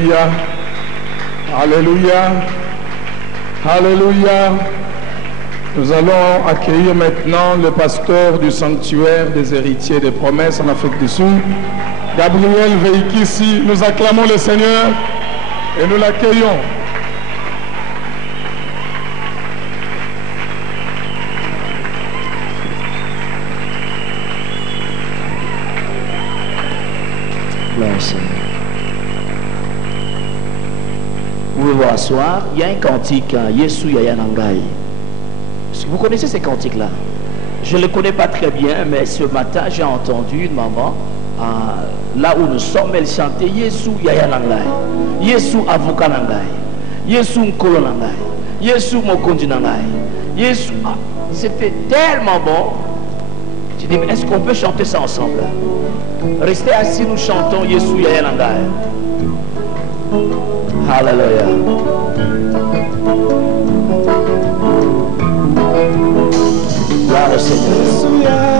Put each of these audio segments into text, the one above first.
Alléluia. Alléluia. Alléluia. Nous allons accueillir maintenant le pasteur du sanctuaire des héritiers des promesses en Afrique du Sud, Gabriel Veikissi. Nous acclamons le Seigneur et nous l'accueillons. Vous pouvez vous asseoir. Il y a un cantique, Yesu Yayanangai. Vous connaissez ces cantiques-là? Je ne les connais pas très bien, mais ce matin, j'ai entendu une maman, là où nous sommes, elle chantait Yesu Yayanangai, Yesu Avukanangai, Yesu Nkolonangai, Yesu Mokondinangai, Yesu. C'était tellement bon. Je dis, mais est-ce qu'on peut chanter ça ensemble? Restez assis, nous chantons Yesu Yayanangai. Alléluia. Gloire au Seigneur. Yeah.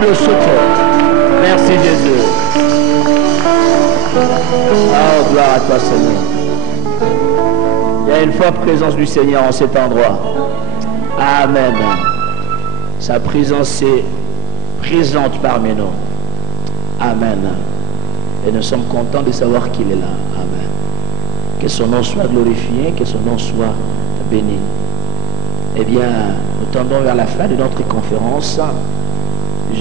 Merci Jésus. Oh, gloire à toi Seigneur. Il y a une forte présence du Seigneur en cet endroit. Amen. Sa présence est présente parmi nous. Amen. Et nous sommes contents de savoir qu'il est là. Amen. Que son nom soit glorifié, que son nom soit béni. Eh bien, nous tendons vers la fin de notre conférence.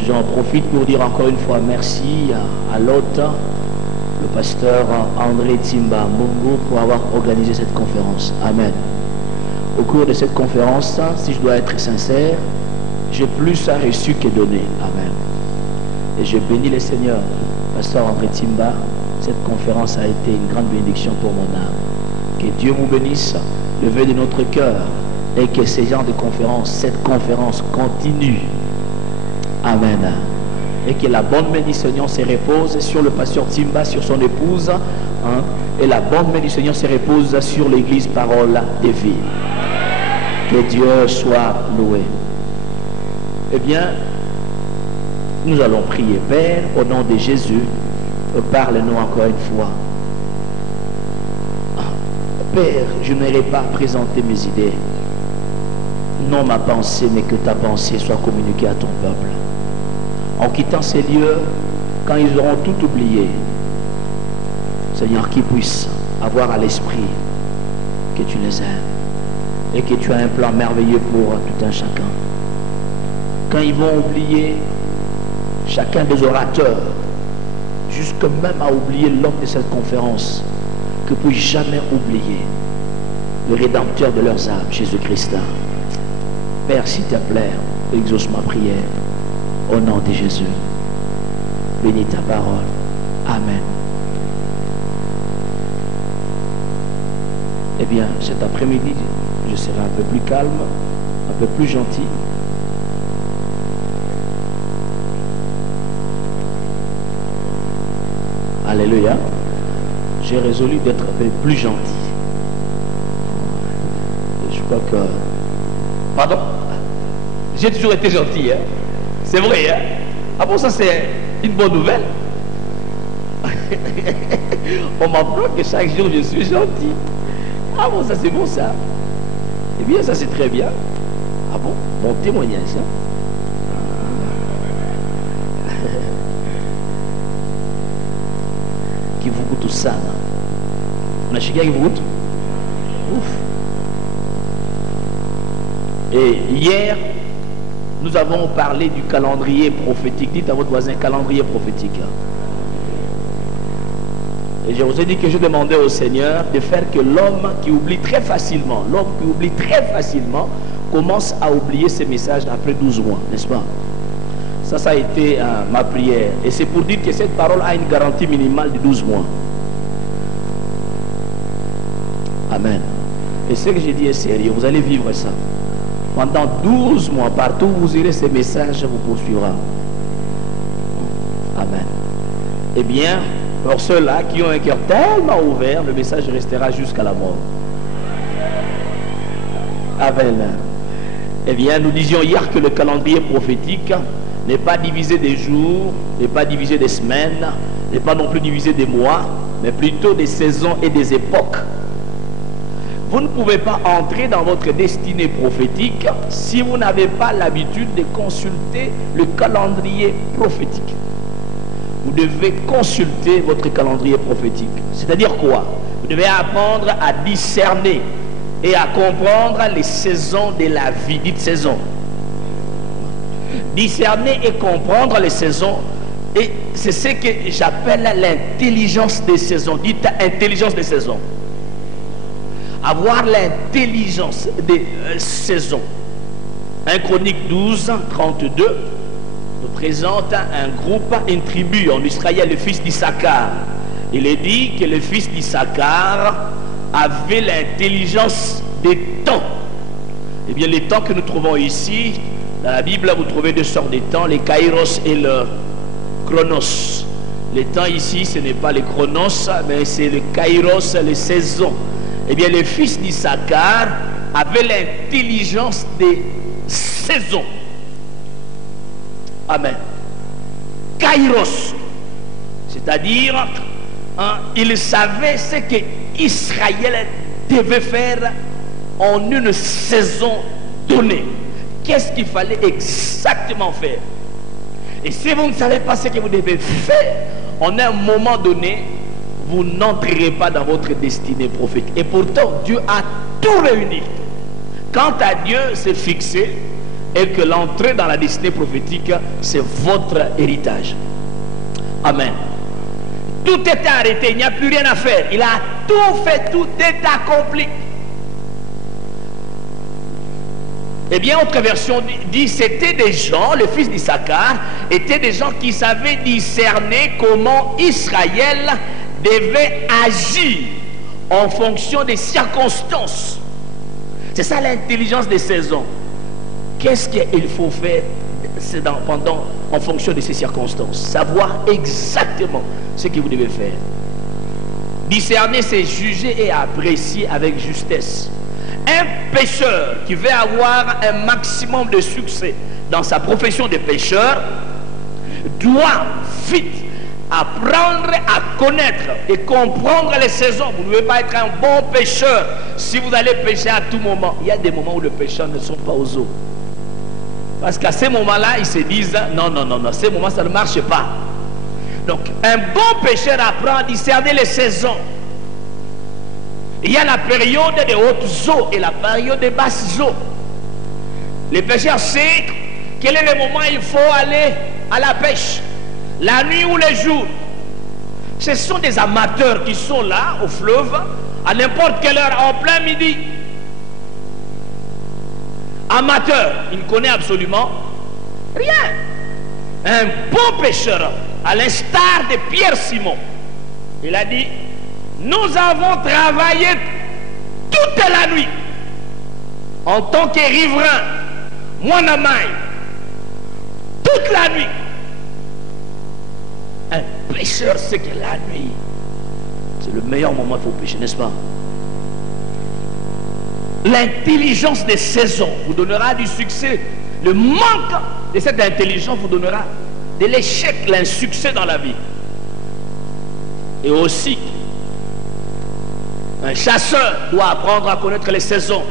J'en profite pour dire encore une fois merci à l'hôte, le pasteur André Timba Mungu, pour avoir organisé cette conférence. Amen. Au cours de cette conférence, si je dois être sincère, j'ai plus reçu que donné. Amen. Et je bénis le Seigneur. Pasteur André Timba, cette conférence a été une grande bénédiction pour mon âme. Que Dieu vous bénisse, le vœu de notre cœur, et que ces genres de conférences, cette conférence continue. Amen. Et que la bonne main du Seigneur se repose sur le pasteur Timba, sur son épouse, et la bonne main du Seigneur se repose sur l'église Parole de Vie. Que Dieu soit loué. Eh bien, nous allons prier. Père, au nom de Jésus, parle-nous encore une fois. Père, je n'aurai pas présenter mes idées. Non ma pensée, mais que ta pensée soit communiquée à ton peuple. En quittant ces lieux, quand ils auront tout oublié, Seigneur, qu'ils puissent avoir à l'esprit que tu les aimes et que tu as un plan merveilleux pour tout un chacun. Quand ils vont oublier chacun des orateurs, jusque même à oublier l'homme de cette conférence, que puissent jamais oublier le Rédempteur de leurs âmes, Jésus-Christ. Père, s'il te plaît, exauce ma prière au nom de Jésus. Bénis ta parole. Amen. Eh bien, cet après-midi, je serai un peu plus calme, un peu plus gentil. Alléluia. J'ai résolu d'être un peu plus gentil. Je crois que... Pardon? J'ai toujours été gentil, hein? C'est vrai, hein? Ah bon, ça c'est une bonne nouvelle. On m'apprend que chaque jour je suis gentil. Ah bon, ça c'est bon ça. Eh bien, ça c'est très bien. Ah bon, bon témoignage, hein? Qui vous goûte ça, hein? On a chez qui vous goûte? Ouf. Et hier, nous avons parlé du calendrier prophétique. Dites à votre voisin, calendrier prophétique. Et je vous ai dit que je demandais au Seigneur de faire que l'homme qui oublie très facilement, commence à oublier ses messages après 12 mois, n'est-ce pas? Ça a été ma prière. Et c'est pour dire que cette parole a une garantie minimale de 12 mois. Amen. Et ce que j'ai dit est sérieux, vous allez vivre ça. Pendant 12 mois, partout où vous irez, ces messages vous poursuivra. Amen. Eh bien, pour ceux-là qui ont un cœur tellement ouvert, le message restera jusqu'à la mort. Amen. Eh bien, nous disions hier que le calendrier prophétique n'est pas divisé des jours, n'est pas divisé des semaines, n'est pas non plus divisé des mois, mais plutôt des saisons et des époques. Vous ne pouvez pas entrer dans votre destinée prophétique si vous n'avez pas l'habitude de consulter le calendrier prophétique. Vous devez consulter votre calendrier prophétique. C'est-à-dire quoi? Vous devez apprendre à discerner et à comprendre les saisons de la vie. Dites saison. Discerner et comprendre les saisons. Et c'est ce que j'appelle l'intelligence des saisons. Dites intelligence des saisons. Avoir l'intelligence des saisons. 1 Chronique 12, 32 nous présente un groupe, une tribu en Israël, le fils d'Issachar. Il est dit que le fils d'Issachar avait l'intelligence des temps. Eh bien, les temps que nous trouvons ici, dans la Bible, vous trouvez deux sortes de temps, les kairos et le chronos. Les temps ici, ce n'est pas les chronos, mais c'est le kairos, les saisons. Eh bien, le fils d'Issachar avait l'intelligence des saisons. Amen. kairos. C'est-à-dire, il savait ce que Israël devait faire en une saison donnée. Qu'est-ce qu'il fallait exactement faire? Et si vous ne savez pas ce que vous devez faire en un moment donné, vous n'entrerez pas dans votre destinée prophétique. Et pourtant, Dieu a tout réuni. Quant à Dieu, c'est fixé et que l'entrée dans la destinée prophétique, c'est votre héritage. Amen. Tout est arrêté, il n'y a plus rien à faire. Il a tout fait, tout est accompli. Eh bien, autre version dit, c'était des gens, le fils d'Issachar, étaient des gens qui savaient discerner comment Israël devait agir en fonction des circonstances. C'est ça l'intelligence des saisons. Qu'est-ce qu'il faut faire en fonction de ces circonstances? Savoir exactement ce que vous devez faire. Discerner, c'est juger et apprécier avec justesse. Un pécheur qui veut avoir un maximum de succès dans sa profession de pécheur doit vite apprendre à connaître et comprendre les saisons. Vous ne pouvez pas être un bon pécheur si vous allez pécher à tout moment. Il y a des moments où les pécheurs ne sont pas aux eaux. Parce qu'à ces moments-là, ils se disent non, non, non, non, ces moments, ça ne marche pas. Donc, un bon pécheur apprend à discerner les saisons. Il y a la période des hautes eaux et la période des basses eaux. Les pêcheurs savent quel est le moment où il faut aller à la pêche. La nuit ou le jour. Ce sont des amateurs qui sont là au fleuve à n'importe quelle heure, en plein midi. Amateur, il ne connaît absolument rien. Un bon pêcheur, à l'instar de Pierre Simon, il a dit: nous avons travaillé toute la nuit en tant que riverain, Moinamaï, toute la nuit. Un pêcheur sait que la nuit, c'est le meilleur moment pour pêcher, n'est-ce pas? L'intelligence des saisons vous donnera du succès. Le manque de cette intelligence vous donnera de l'échec, l'insuccès dans la vie. Et aussi, un chasseur doit apprendre à connaître les saisons.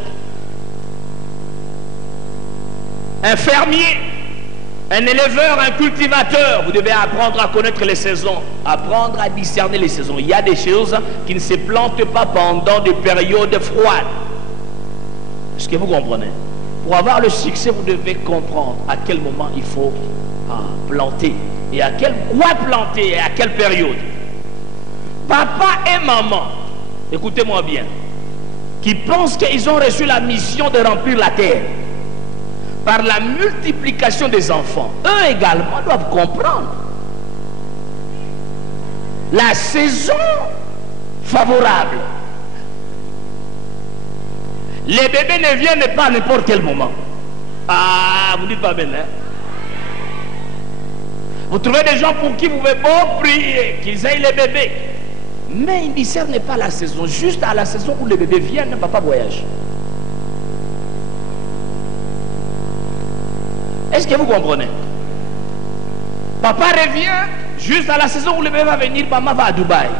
Un fermier, un éleveur, un cultivateur, vous devez apprendre à connaître les saisons, apprendre à discerner les saisons. Il y a des choses qui ne se plantent pas pendant des périodes froides. Est-ce que vous comprenez? Pour avoir le succès, vous devez comprendre à quel moment il faut planter et à quoi planter et à quelle période. Papa et maman, écoutez-moi bien, qui pensent qu'ils ont reçu la mission de remplir la terre par la multiplication des enfants, eux également doivent comprendre la saison favorable. Les bébés ne viennent pas à n'importe quel moment. Ah, vous dites pas bien, hein? Vous trouvez des gens pour qui vous pouvez pas prier qu'ils aient les bébés, mais ils ne discernent pas la saison. Juste à la saison où les bébés viennent, papa voyage. Est-ce que vous comprenez? Papa revient juste à la saison où le bébé va venir, maman va à Dubaï.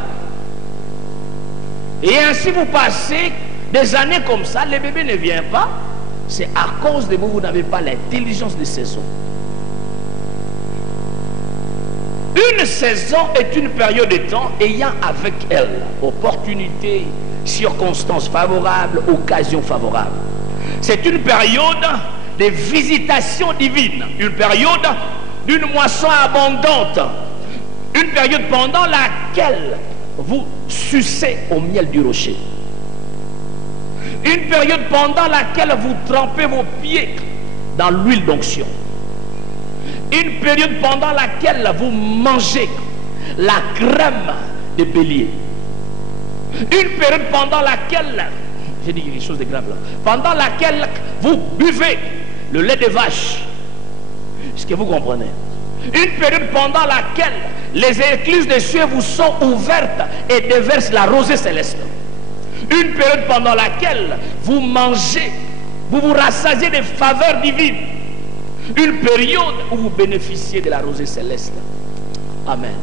Et ainsi vous passez des années comme ça, le bébé ne vient pas. C'est à cause de vous n'avez pas l'intelligence des saisons. Une saison est une période de temps ayant avec elle opportunités, circonstances favorables, occasions favorables. C'est une période de visitation divine, une période d'une moisson abondante, une période pendant laquelle vous sucez au miel du rocher, une période pendant laquelle vous trempez vos pieds dans l'huile d'onction, une période pendant laquelle vous mangez la crème de bélier, une période pendant laquelle, j'ai dit quelque chose de grave là, pendant laquelle vous buvez le lait de vache. Est-ce que vous comprenez? Une période pendant laquelle les écluses des cieux vous sont ouvertes et déversent la rosée céleste. Une période pendant laquelle vous mangez, vous vous rassasiez des faveurs divines. Une période où vous bénéficiez de la rosée céleste. Amen.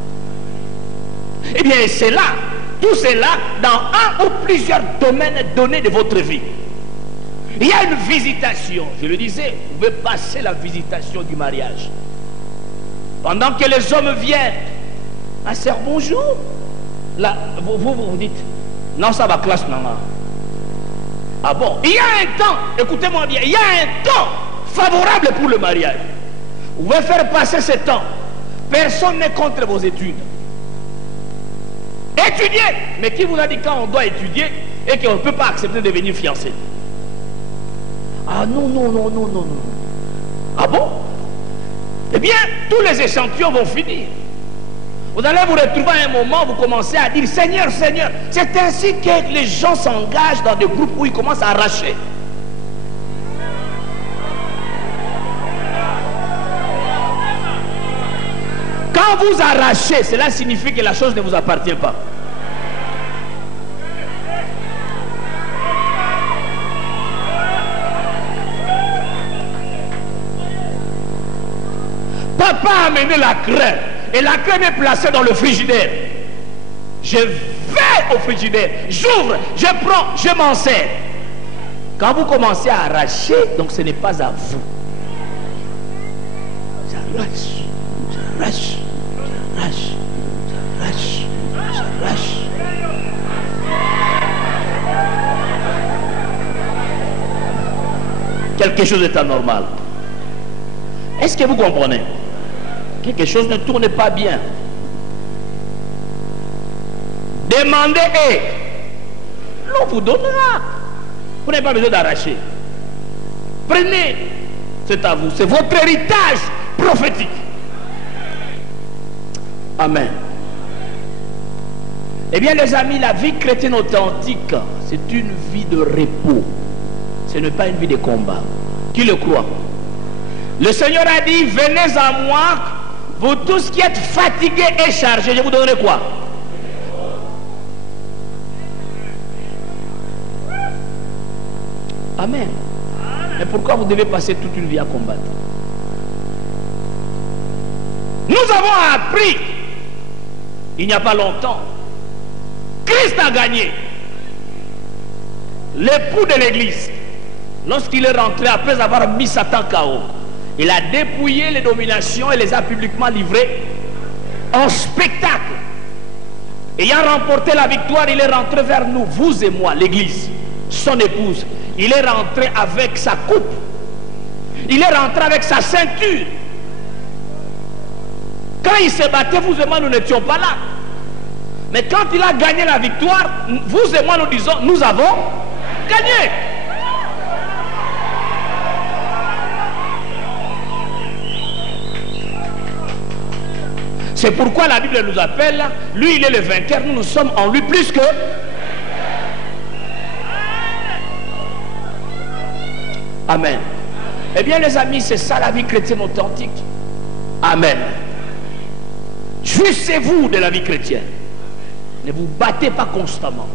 Eh bien, c'est là, tout cela dans un ou plusieurs domaines donnés de votre vie. Il y a une visitation, je le disais, vous pouvez passer la visitation du mariage. Pendant que les hommes viennent, ma soeur, bonjour. Là, vous dites, non, ça va classe, maman. Ah bon? Il y a un temps, écoutez-moi bien, il y a un temps favorable pour le mariage. Vous pouvez faire passer ce temps. Personne n'est contre vos études. Étudier. Mais qui vous a dit quand on doit étudier et qu'on ne peut pas accepter de devenir fiancé? Ah non, non, non, non, non, non. Ah bon? Eh bien, tous les échantillons vont finir. Vous allez vous retrouver à un moment, vous commencez à dire, Seigneur, Seigneur. C'est ainsi que les gens s'engagent dans des groupes où ils commencent à arracher. Quand vous arrachez, cela signifie que la chose ne vous appartient pas. Papa a amené la crème et la crème est placée dans le frigidaire. Je vais au frigidaire, j'ouvre, je prends, je m'en sers. Quand vous commencez à arracher, donc ce n'est pas à vous. J'arrache, j'arrache, j'arrache, j'arrache, j'arrache. Quelque chose est anormal. Est-ce que vous comprenez? Quelque chose ne tourne pas bien. Demandez et l'on vous donnera. Vous n'avez pas besoin d'arracher. Prenez, c'est à vous, c'est votre héritage prophétique. Amen. Eh bien les amis, la vie chrétienne authentique, c'est une vie de repos. Ce n'est pas une vie de combat. Qui le croit? Le Seigneur a dit, venez à moi, vous tous qui êtes fatigués et chargés, je vous donnerai quoi? Amen. Mais pourquoi vous devez passer toute une vie à combattre? Nous avons appris, il n'y a pas longtemps, Christ a gagné. L'époux de l'église, lorsqu'il est rentré après avoir mis Satan KO, il a dépouillé les dominations et les a publiquement livrées en spectacle. Ayant remporté la victoire, il est rentré vers nous, vous et moi, l'église, son épouse. Il est rentré avec sa coupe. Il est rentré avec sa ceinture. Quand il se battait, vous et moi, nous n'étions pas là. Mais quand il a gagné la victoire, vous et moi, nous disons, nous avons gagné. C'est pourquoi la Bible nous appelle, lui il est le vainqueur, nous sommes en lui plus que. Amen. Eh bien les amis, c'est ça la vie chrétienne authentique. Amen. Jouissez-vous de la vie chrétienne. Ne vous battez pas constamment.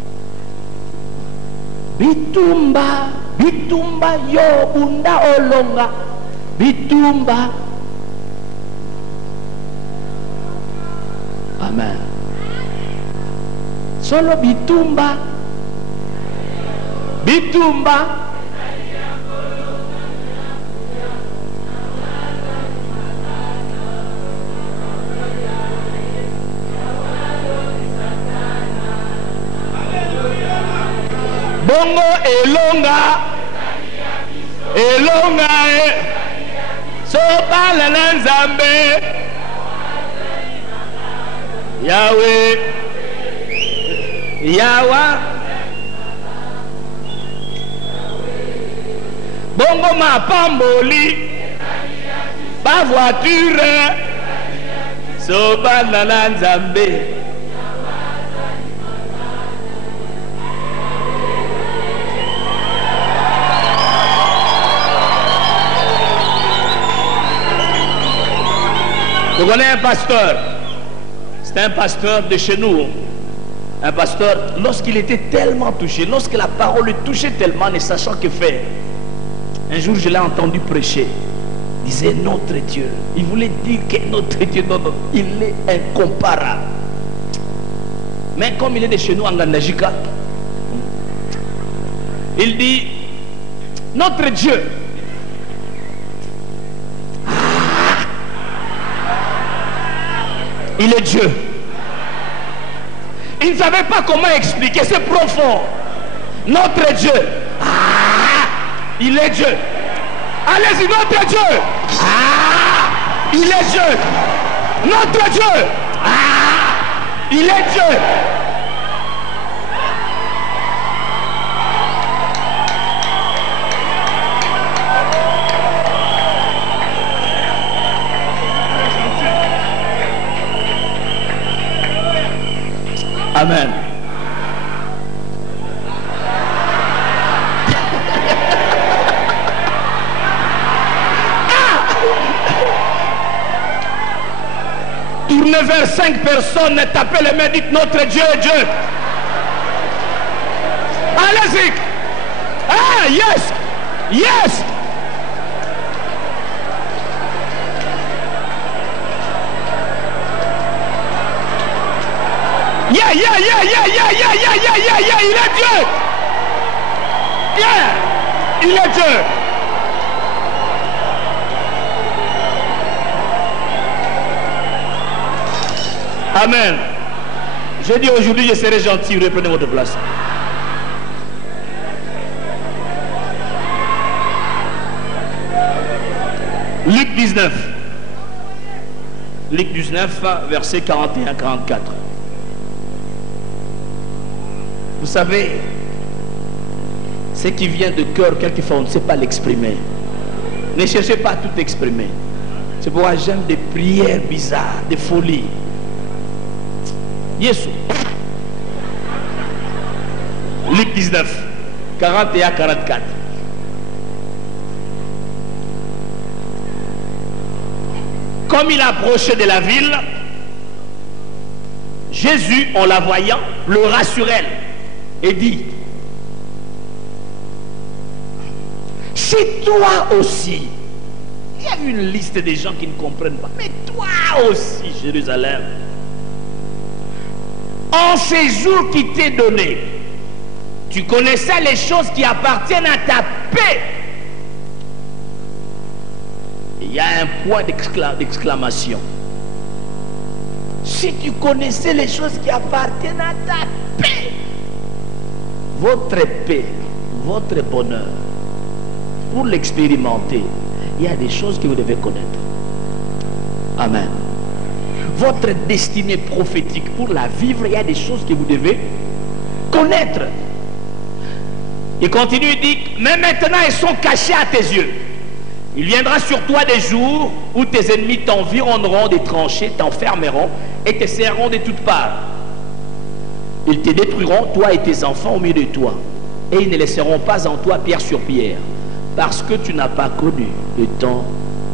Bitumba, bitumba yo bunda olonga, bitumba. Amen. Solo bitumba. Bitumba. Bongo elonga. Elonga sopa la nzambe. Yahweh, Yahweh, bongo ma pamboli, ba voiture, soba na nzambe. Vous connaissez un pasteur? C'est un pasteur de chez nous. Un pasteur, lorsqu'il était tellement touché, lorsque la parole le touchait tellement, ne sachant que faire. Un jour, je l'ai entendu prêcher. disait notre Dieu. Il voulait dire que notre Dieu, non, non, il est incomparable. Mais comme il est de chez nous en Gandajika, il dit notre Dieu. Il est Dieu. Il ne savait pas comment expliquer, c'est profond. Notre Dieu. Il est Dieu. Allez-y, notre Dieu. Il est Dieu. Notre Dieu. Il est Dieu. Amen. Tournez vers 5 personnes, tapez les mains, dites notre Dieu est Dieu. Allez-y. Ah, yes. Yes. Yeah, yeah, yeah, yeah, yeah, yeah, yeah, yeah, yeah, yeah, il est Dieu. Yeah, il est Dieu. Amen. Je dis aujourd'hui, je serai gentil, reprenez votre place. Luc 19. Luc 19, verset 41-44. Vous savez, ce qui vient de cœur, quelquefois on ne sait pas l'exprimer. Ne cherchez pas à tout exprimer. C'est pourquoi j'aime des prières bizarres, des folies. Yesu. Luc 19, 41-44. Comme il approchait de la ville, Jésus, en la voyant, pleura sur elle et dit: si toi aussi, il y a une liste de gens qui ne comprennent pas, mais toi aussi, Jérusalem, en ces jours qui t'est donné, tu connaissais les choses qui appartiennent à ta paix. Il y a un point d'exclamation. Si tu connaissais les choses qui appartiennent à ta paix, votre paix, votre bonheur, pour l'expérimenter, il y a des choses que vous devez connaître. Amen. Votre destinée prophétique, pour la vivre, il y a des choses que vous devez connaître. Il continue, il dit: mais maintenant elles sont cachées à tes yeux. Il viendra sur toi des jours où tes ennemis t'environneront des tranchées, t'enfermeront et te serreront de toutes parts. Ils te détruiront, toi et tes enfants, au milieu de toi. Et ils ne laisseront pas en toi pierre sur pierre, parce que tu n'as pas connu le temps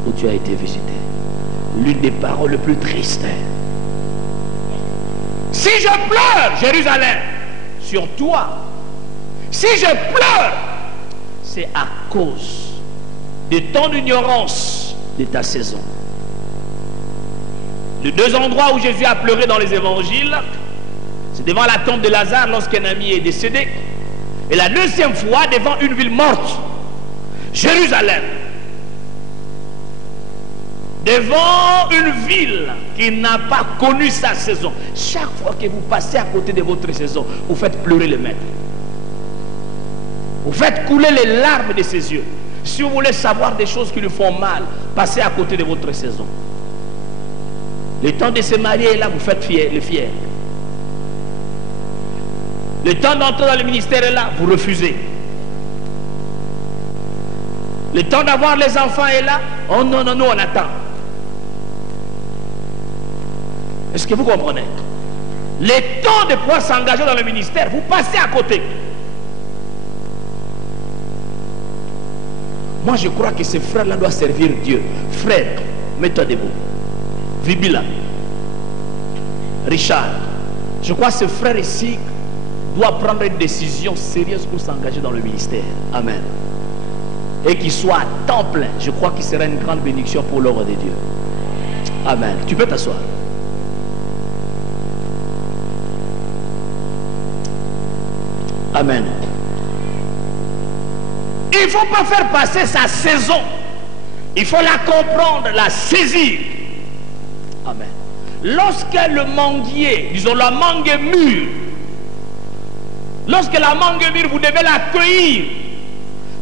où tu as été visité. L'une des paroles les plus tristes. Si je pleure, Jérusalem, sur toi, si je pleure, c'est à cause de ton ignorance de ta saison. Les deux endroits où Jésus a pleuré dans les évangiles, c'est devant la tombe de Lazare lorsqu'un ami est décédé, et la deuxième fois devant une ville morte, Jérusalem. Devant une ville qui n'a pas connu sa saison. Chaque fois que vous passez à côté de votre saison, vous faites pleurer le maître. Vous faites couler les larmes de ses yeux. Si vous voulez savoir des choses qui lui font mal, passez à côté de votre saison. Le temps de se marier est là, vous faites le fier. Le temps d'entrer dans le ministère est là, vous refusez. Le temps d'avoir les enfants est là, oh non, non, non, on attend. Est-ce que vous comprenez? Le temps de pouvoir s'engager dans le ministère, vous passez à côté. Moi, je crois que ce frère-là doit servir Dieu. Frère, mets-toi debout. Vibila, Richard, je crois que ce frère ici doit prendre une décision sérieuse pour s'engager dans le ministère. Amen. et qui soit à temps plein, je crois qu'il sera une grande bénédiction pour l'œuvre de Dieu. Amen. Tu peux t'asseoir. Amen. Il ne faut pas faire passer sa saison. Il faut la comprendre, la saisir. Amen. Lorsque le manguier, disons la mangue mûre, lorsque la mangue mûre, vous devez la cueillir.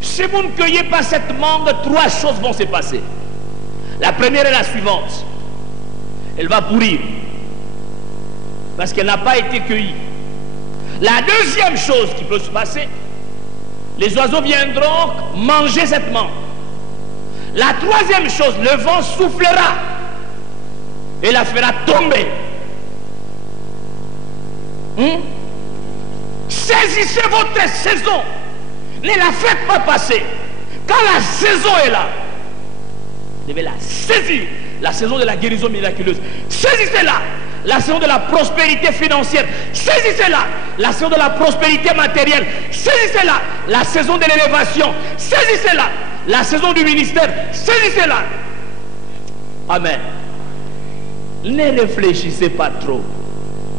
Si vous ne cueillez pas cette mangue, trois choses vont se passer. La première est la suivante. Elle va pourrir. Parce qu'elle n'a pas été cueillie. La deuxième chose qui peut se passer, les oiseaux viendront manger cette mangue. La troisième chose, le vent soufflera et la fera tomber. Saisissez votre saison. Ne la faites pas passer. Quand la saison est là, vous devez la saisir. La saison de la guérison miraculeuse. Saisissez-la. La saison de la prospérité financière. Saisissez-la. La saison de la prospérité matérielle. Saisissez-la. La saison de l'élévation. Saisissez-la. La saison du ministère. Saisissez-la. Amen. Ne réfléchissez pas trop,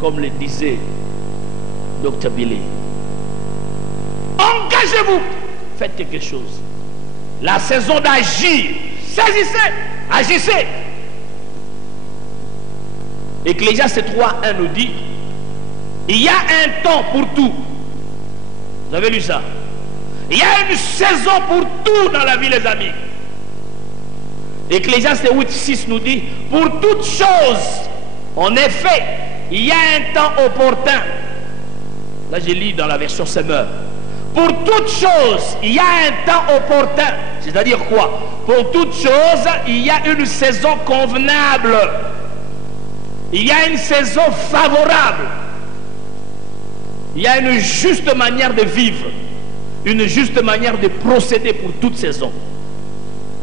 comme le disait Dr. Billy. Engagez-vous. Faites quelque chose. La saison d'agir. Saisissez. Agissez. Ecclésiaste 3:1 nous dit, il y a un temps pour tout. Vous avez lu ça? Il y a une saison pour tout dans la vie, les amis. Ecclésiaste 8:6 nous dit, pour toutes choses, en effet, il y a un temps opportun. Là, je lis dans la version Semeur. Pour toutes choses, il y a un temps opportun. C'est-à-dire quoi? Pour toutes choses, il y a une saison convenable. Il y a une saison favorable. Il y a une juste manière de vivre. Une juste manière de procéder pour toute saison.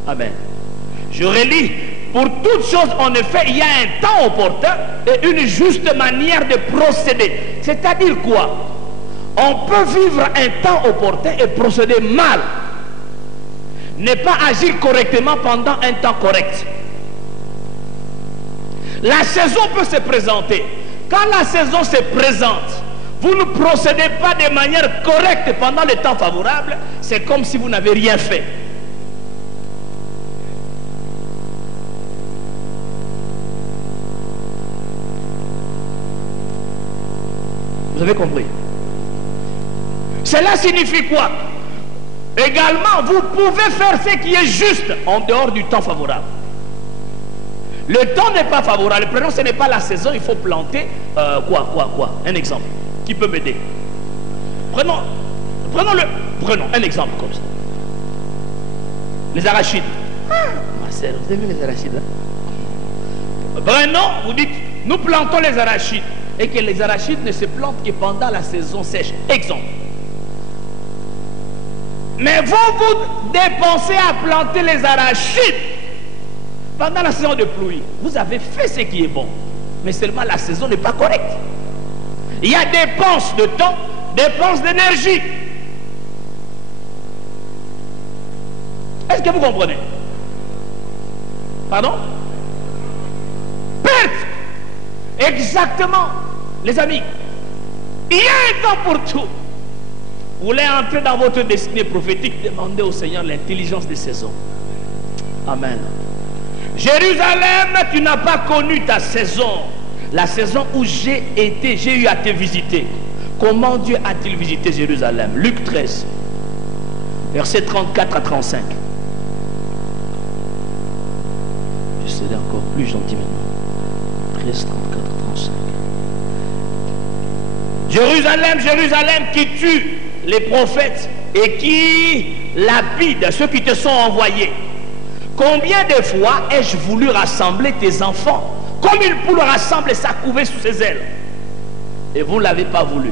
Amen. Je relis. Pour toutes choses, en effet, il y a un temps opportun et une juste manière de procéder. C'est-à-dire quoi? On peut vivre un temps opportun et procéder mal. Ne pas agir correctement pendant un temps correct. La saison peut se présenter. Quand la saison se présente, vous ne procédez pas de manière correcte pendant le temps favorable, c'est comme si vous n'avez rien fait. Vous avez compris? Cela signifie quoi? Également, vous pouvez faire ce qui est juste en dehors du temps favorable. Le temps n'est pas favorable. Prenons, ce n'est pas la saison, il faut planter. Quoi? Un exemple. Qui peut m'aider? Prenons un exemple comme ça. Les arachides. Ma sœur, vous avez vu les arachides? Prenons, vous dites, nous plantons les arachides. Et que les arachides ne se plantent que pendant la saison sèche. Exemple. Mais vous dépensez à planter les arachides pendant la saison de pluie. Vous avez fait ce qui est bon, mais seulement la saison n'est pas correcte. Il y a dépenses de temps, dépenses d'énergie. Est-ce que vous comprenez? Pardon? Perte. Exactement, les amis. Il y a un temps pour tout. Vous voulez entrer dans votre destinée prophétique, demandez au Seigneur l'intelligence des saisons. Amen. Jérusalem, tu n'as pas connu ta saison. La saison où j'ai eu à te visiter. Comment Dieu a-t-il visité Jérusalem? Luc 13, versets 34 à 35. Je serai encore plus gentil maintenant. 13, 34, 35. Jérusalem, Jérusalem, qui tue les prophètes et qui lapide ceux qui te sont envoyés. Combien de fois ai-je voulu rassembler tes enfants comme une poule rassemble sa couvée sous ses ailes, et vous ne l'avez pas voulu.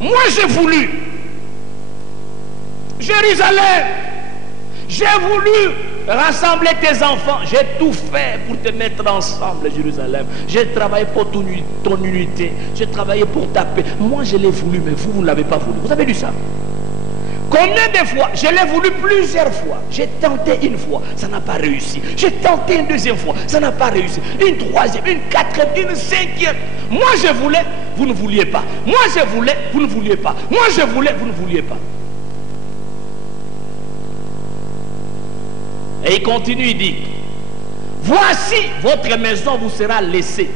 Moi j'ai voulu. Jérusalem, j'ai voulu rassembler tes enfants. J'ai tout fait pour te mettre ensemble, Jérusalem. J'ai travaillé pour ton unité. J'ai travaillé pour ta paix. Moi je l'ai voulu, mais vous ne l'avez pas voulu. Vous avez lu ça? Combien de fois? Je l'ai voulu plusieurs fois. J'ai tenté une fois, ça n'a pas réussi. J'ai tenté une deuxième fois, ça n'a pas réussi. Une troisième, une quatrième, une cinquième. Moi je voulais, vous ne vouliez pas. Moi je voulais, vous ne vouliez pas. Moi je voulais, vous ne vouliez pas. Et il continue, il dit, voici votre maison vous sera laissée.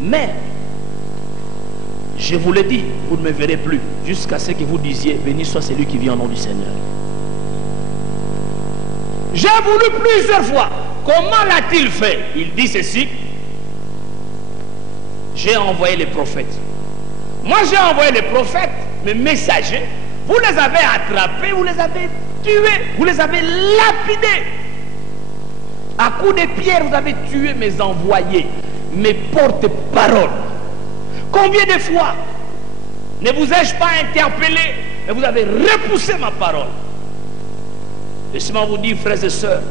Mais je vous le dis, vous ne me verrez plus jusqu'à ce que vous disiez, béni soit celui qui vient au nom du Seigneur. J'ai voulu plusieurs fois. Comment l'a-t-il fait? Il dit ceci. J'ai envoyé les prophètes. Moi j'ai envoyé les prophètes, mes messagers. Vous les avez attrapés, vous les avez tués, vous les avez lapidés. À coups de pierre, vous avez tué mes envoyés, mes porte-paroles. Combien de fois ne vous ai-je pas interpellé et vous avez repoussé ma parole? Laissez-moi vous dire, frères et sœurs,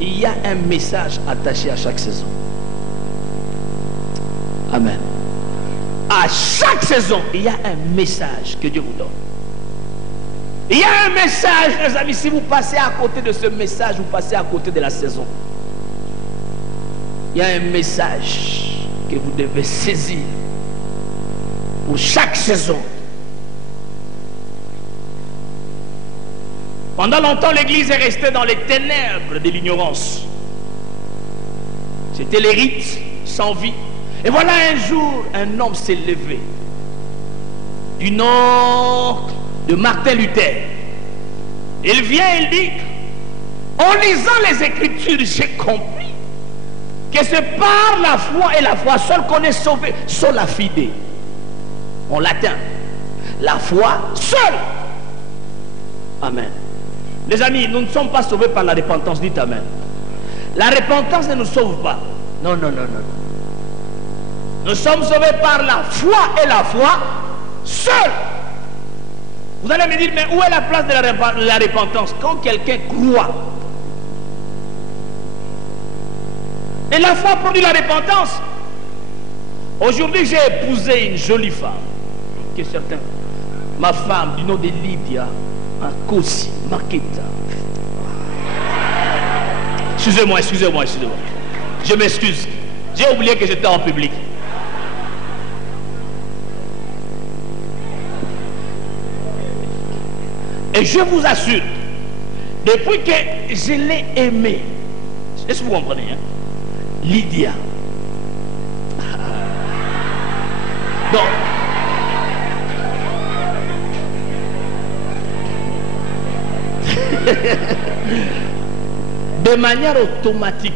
il y a un message attaché à chaque saison. Amen. À chaque saison, il y a un message que Dieu vous donne. Il y a un message, mes amis, si vous passez à côté de ce message, vous passez à côté de la saison. Il y a un message que vous devez saisir pour chaque saison. Pendant longtemps, l'Église est restée dans les ténèbres de l'ignorance. C'était les rites sans vie. Et voilà un jour, un homme s'est levé du nom de Martin Luther. Il vient, il dit, en lisant les Écritures, j'ai compris que c'est par la foi et la foi seule qu'on est sauvé, sola fide. En latin, la foi seule. Amen. Les amis, nous ne sommes pas sauvés par la repentance, dites Amen. La repentance ne nous sauve pas. Non, non, non, non. Nous sommes sauvés par la foi et la foi seule. Vous allez me dire, mais où est la place de la repentance? Quand quelqu'un croit. Et la foi produit la repentance. Aujourd'hui, j'ai épousé une jolie femme. Qui est certaine. Ma femme, du nom de Lydia, Kosi, Maketa. Excusez-moi, excusez-moi, excusez-moi. Je m'excuse. J'ai oublié que j'étais en public. Et je vous assure, depuis que je l'ai aimée, est-ce que vous comprenez, hein? Lydia. Donc, de manière automatique,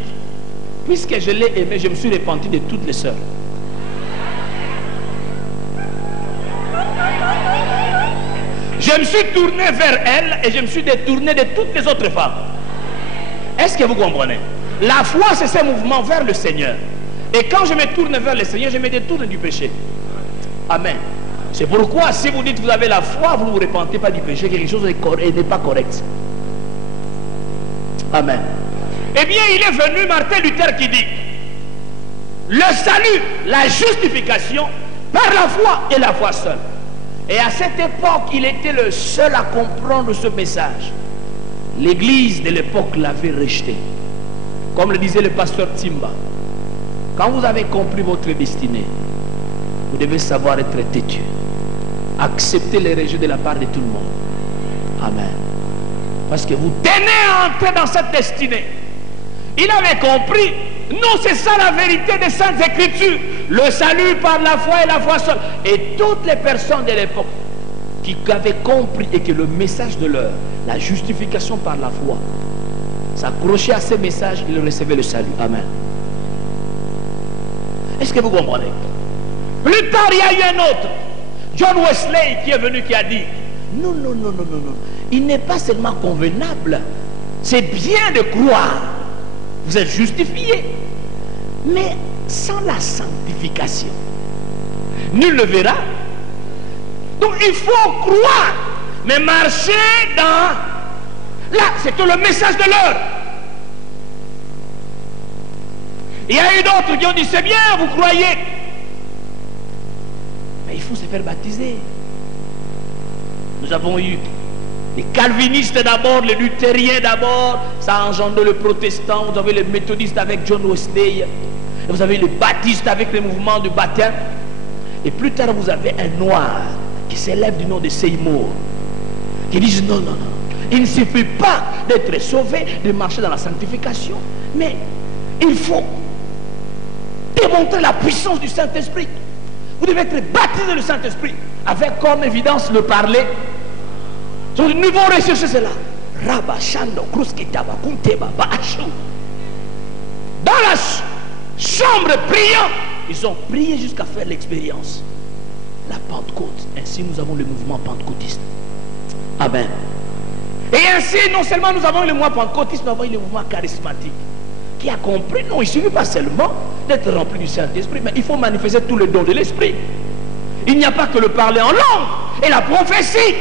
puisque je l'ai aimée, je me suis repenti de toutes les sœurs. Je me suis tourné vers elle et je me suis détourné de toutes les autres femmes. Est-ce que vous comprenez? La foi, c'est ce mouvement vers le Seigneur. Et quand je me tourne vers le Seigneur, je me détourne du péché. Amen. C'est pourquoi si vous dites que vous avez la foi, vous ne vous repentez pas du péché, quelque chose n'est pas correct. Amen. Eh bien, il est venu Martin Luther qui dit, le salut, la justification, par la foi et la foi seule. Et à cette époque, il était le seul à comprendre ce message. L'église de l'époque l'avait rejeté. Comme le disait le pasteur Timba, quand vous avez compris votre destinée, vous devez savoir être têtu. Accepter les rejet de la part de tout le monde. Amen. Parce que vous tenez à entrer dans cette destinée. Il avait compris. Non, c'est ça la vérité des Saintes Écritures. Le salut par la foi et la foi seule. Et toutes les personnes de l'époque qui avaient compris et que le message de l'heure, la justification par la foi, s'accrochaient à ce message, ils recevaient le salut. Amen. Est-ce que vous comprenez? Plus tard, il y a eu un autre, John Wesley, qui est venu, qui a dit, non, non, non, non, non, non. Il n'est pas seulement convenable, c'est bien de croire. Vous êtes justifié. Mais sans la sanctification, nul ne verra. Donc il faut croire, mais marcher dans... Là, c'est le message de l'heure. Il y a eu d'autres qui ont dit, c'est bien, vous croyez. Mais il faut se faire baptiser. Nous avons eu les calvinistes d'abord, les luthériens d'abord, ça a engendré le protestant, vous avez les méthodistes avec John Wesley, et vous avez les baptistes avec les mouvements de baptême, et plus tard vous avez un noir qui s'élève du nom de Seymour, qui dit non, non, non, il ne suffit pas d'être sauvé, de marcher dans la sanctification, mais il faut démontrer la puissance du Saint-Esprit. Vous devez être baptisé du Saint-Esprit, avec comme évidence le parler. Nous devons rechercher cela. Dans la chambre priant, ils ont prié jusqu'à faire l'expérience. La Pentecôte. Ainsi nous avons le mouvement pentecôtiste. Amen. Et ainsi, non seulement nous avons le mouvement pentecôtiste, nous avons le mouvement charismatique. Qui a compris, non, il ne suffit pas seulement d'être rempli du Saint-Esprit, mais il faut manifester tous les dons de l'Esprit. Il n'y a pas que le parler en langue et la prophétie.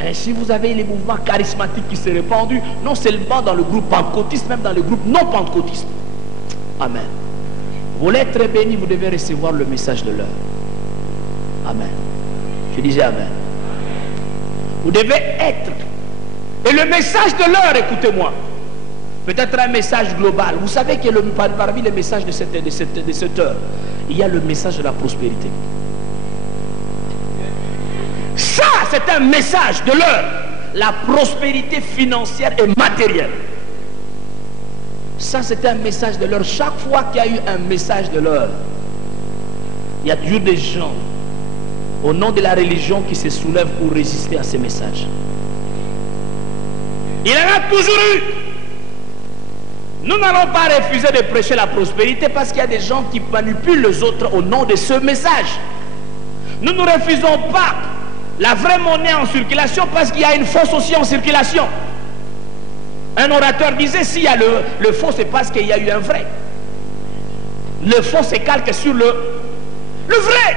Ainsi, vous avez les mouvements charismatiques qui se répandent, non seulement dans le groupe pentecôtiste, même dans le groupe non pentecôtiste. Amen. Vous voulez être béni, vous devez recevoir le message de l'heure. Amen. Je disais Amen. Vous devez être. Et le message de l'heure, écoutez-moi, peut-être un message global. Vous savez que parmi les messages de cette heure, il y a le message de la prospérité. Ça, c'est un message de l'heure. La prospérité financière et matérielle. Ça, c'est un message de l'heure. Chaque fois qu'il y a eu un message de l'heure, il y a toujours des gens, au nom de la religion, qui se soulèvent pour résister à ces messages. Il y en a toujours eu. Nous n'allons pas refuser de prêcher la prospérité parce qu'il y a des gens qui manipulent les autres au nom de ce message. Nous ne refusons pas la vraie monnaie en circulation parce qu'il y a une fausse aussi en circulation. Un orateur disait, s'il y a le faux, c'est parce qu'il y a eu un vrai. Le faux se calque sur le vrai.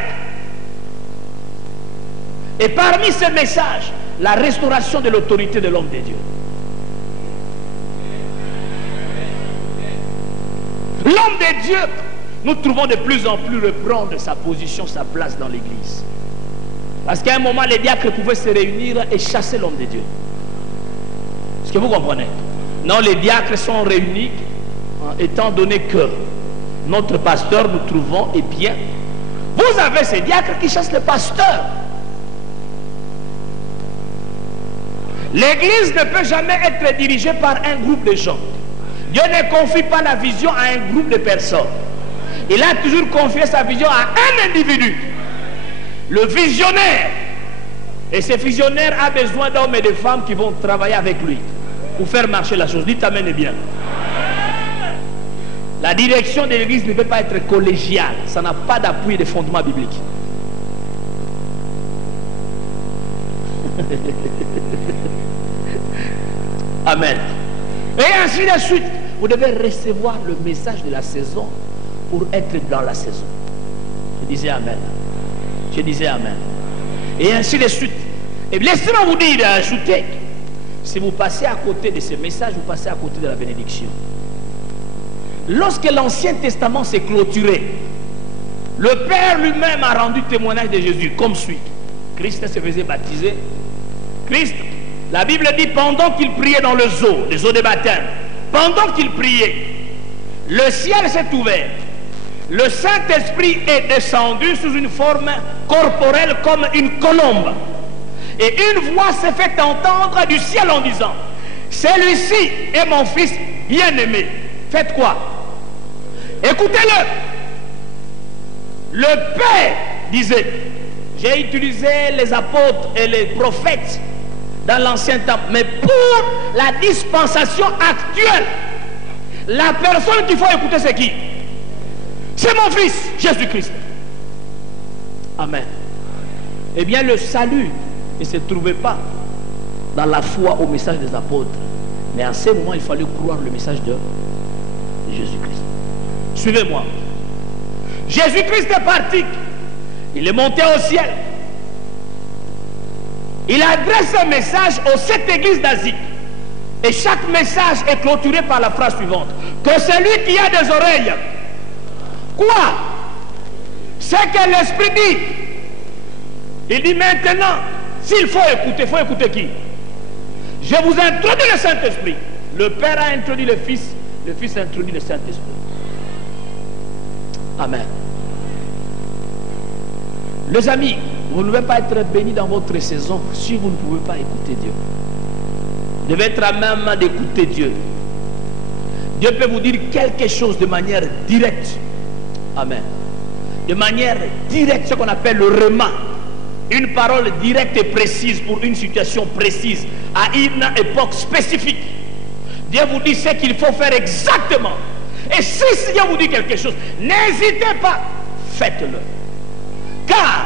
Et parmi ces messages, la restauration de l'autorité de l'homme de Dieu. L'homme de Dieu, nous trouvons de plus en plus reprendre sa position, sa place dans l'église. Parce qu'à un moment, les diacres pouvaient se réunir et chasser l'homme de Dieu. Est-ce que vous comprenez? Non, les diacres sont réunis, étant donné que notre pasteur, nous trouvons, eh bien, vous avez ces diacres qui chassent le pasteur. L'église ne peut jamais être dirigée par un groupe de gens. Dieu ne confie pas la vision à un groupe de personnes. Il a toujours confié sa vision à un individu. Le visionnaire. Et ce visionnaire a besoin d'hommes et de femmes qui vont travailler avec lui pour faire marcher la chose. Dites amen et bien. La direction de l'église ne peut pas être collégiale. Ça n'a pas d'appui de fondement biblique. Amen. Et ainsi de suite. Vous devez recevoir le message de la saison pour être dans la saison. Je disais Amen. Je disais Amen. Et ainsi de suite. Et laissez-moi vous dire, ajouter, si vous passez à côté de ce message, vous passez à côté de la bénédiction. Lorsque l'Ancien Testament s'est clôturé, le Père lui-même a rendu témoignage de Jésus comme suit. Christ se faisait baptiser. Christ, la Bible dit, pendant qu'il priait dans les eaux de baptême, pendant qu'il priait, le ciel s'est ouvert. Le Saint-Esprit est descendu sous une forme corporelle comme une colombe. Et une voix s'est fait entendre du ciel en disant, celui-ci est mon fils bien-aimé. Faites quoi? Écoutez-le. Le Père disait, j'ai utilisé les apôtres et les prophètes dans l'ancien temps, mais pour la dispensation actuelle, la personne qu'il faut écouter, c'est qui? C'est mon fils, Jésus-Christ. Amen. Eh bien, le salut ne se trouvait pas dans la foi au message des apôtres, mais à ce moment, il fallait croire le message de Jésus-Christ. Suivez-moi. Jésus-Christ est parti. Il est monté au ciel. Il adresse un message aux 7 églises d'Asie. Et chaque message est clôturé par la phrase suivante. Que celui qui a des oreilles, quoi? C'est que l'Esprit dit. Il dit maintenant, s'il faut écouter qui? Je vous introduis le Saint-Esprit. Le Père a introduit le Fils a introduit le Saint-Esprit. Amen. Les amis, vous ne pouvez pas être bénis dans votre saison si vous ne pouvez pas écouter Dieu. Vous devez être à même d'écouter Dieu. Dieu peut vous dire quelque chose de manière directe. Amen. De manière directe, ce qu'on appelle le rema. Une parole directe et précise pour une situation précise, à une époque spécifique. Dieu vous dit ce qu'il faut faire exactement. Et si Dieu vous dit quelque chose, n'hésitez pas, faites-le. Car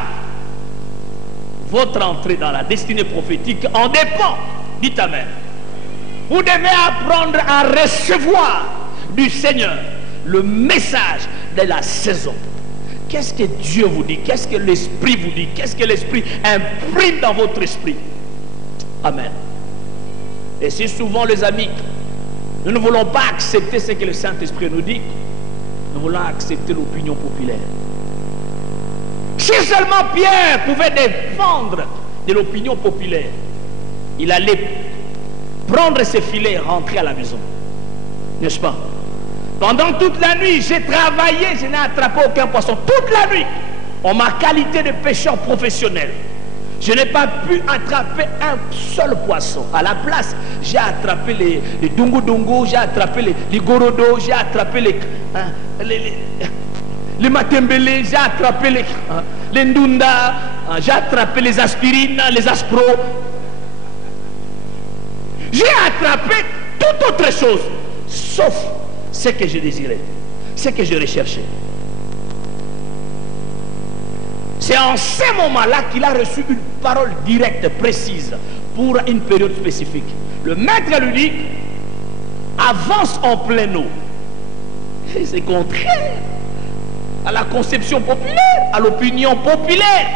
votre entrée dans la destinée prophétique en dépend. Dites Amen. Vous devez apprendre à recevoir du Seigneur le message de la saison. Qu'est-ce que Dieu vous dit? Qu'est-ce que l'Esprit vous dit? Qu'est-ce que l'Esprit imprime dans votre esprit? Amen. Et si souvent, les amis, nous ne voulons pas accepter ce que le Saint-Esprit nous dit, nous voulons accepter l'opinion populaire. Si seulement Pierre pouvait défendre de l'opinion populaire, il allait prendre ses filets et rentrer à la maison. N'est-ce pas? Pendant toute la nuit, j'ai travaillé, je n'ai attrapé aucun poisson. Toute la nuit, en ma qualité de pêcheur professionnel, je n'ai pas pu attraper un seul poisson. À la place, j'ai attrapé les dongo-dongo, j'ai attrapé les gorodo, j'ai attrapé les matembele, j'ai attrapé les ndunda, j'ai attrapé les aspirines, les aspro. J'ai attrapé toute autre chose, sauf ce que je désirais, ce que je recherchais. C'est en ce moment-là qu'il a reçu une parole directe, précise, pour une période spécifique. Le maître lui dit, avance en pleine eau. C'est contraire à la conception populaire, à l'opinion populaire.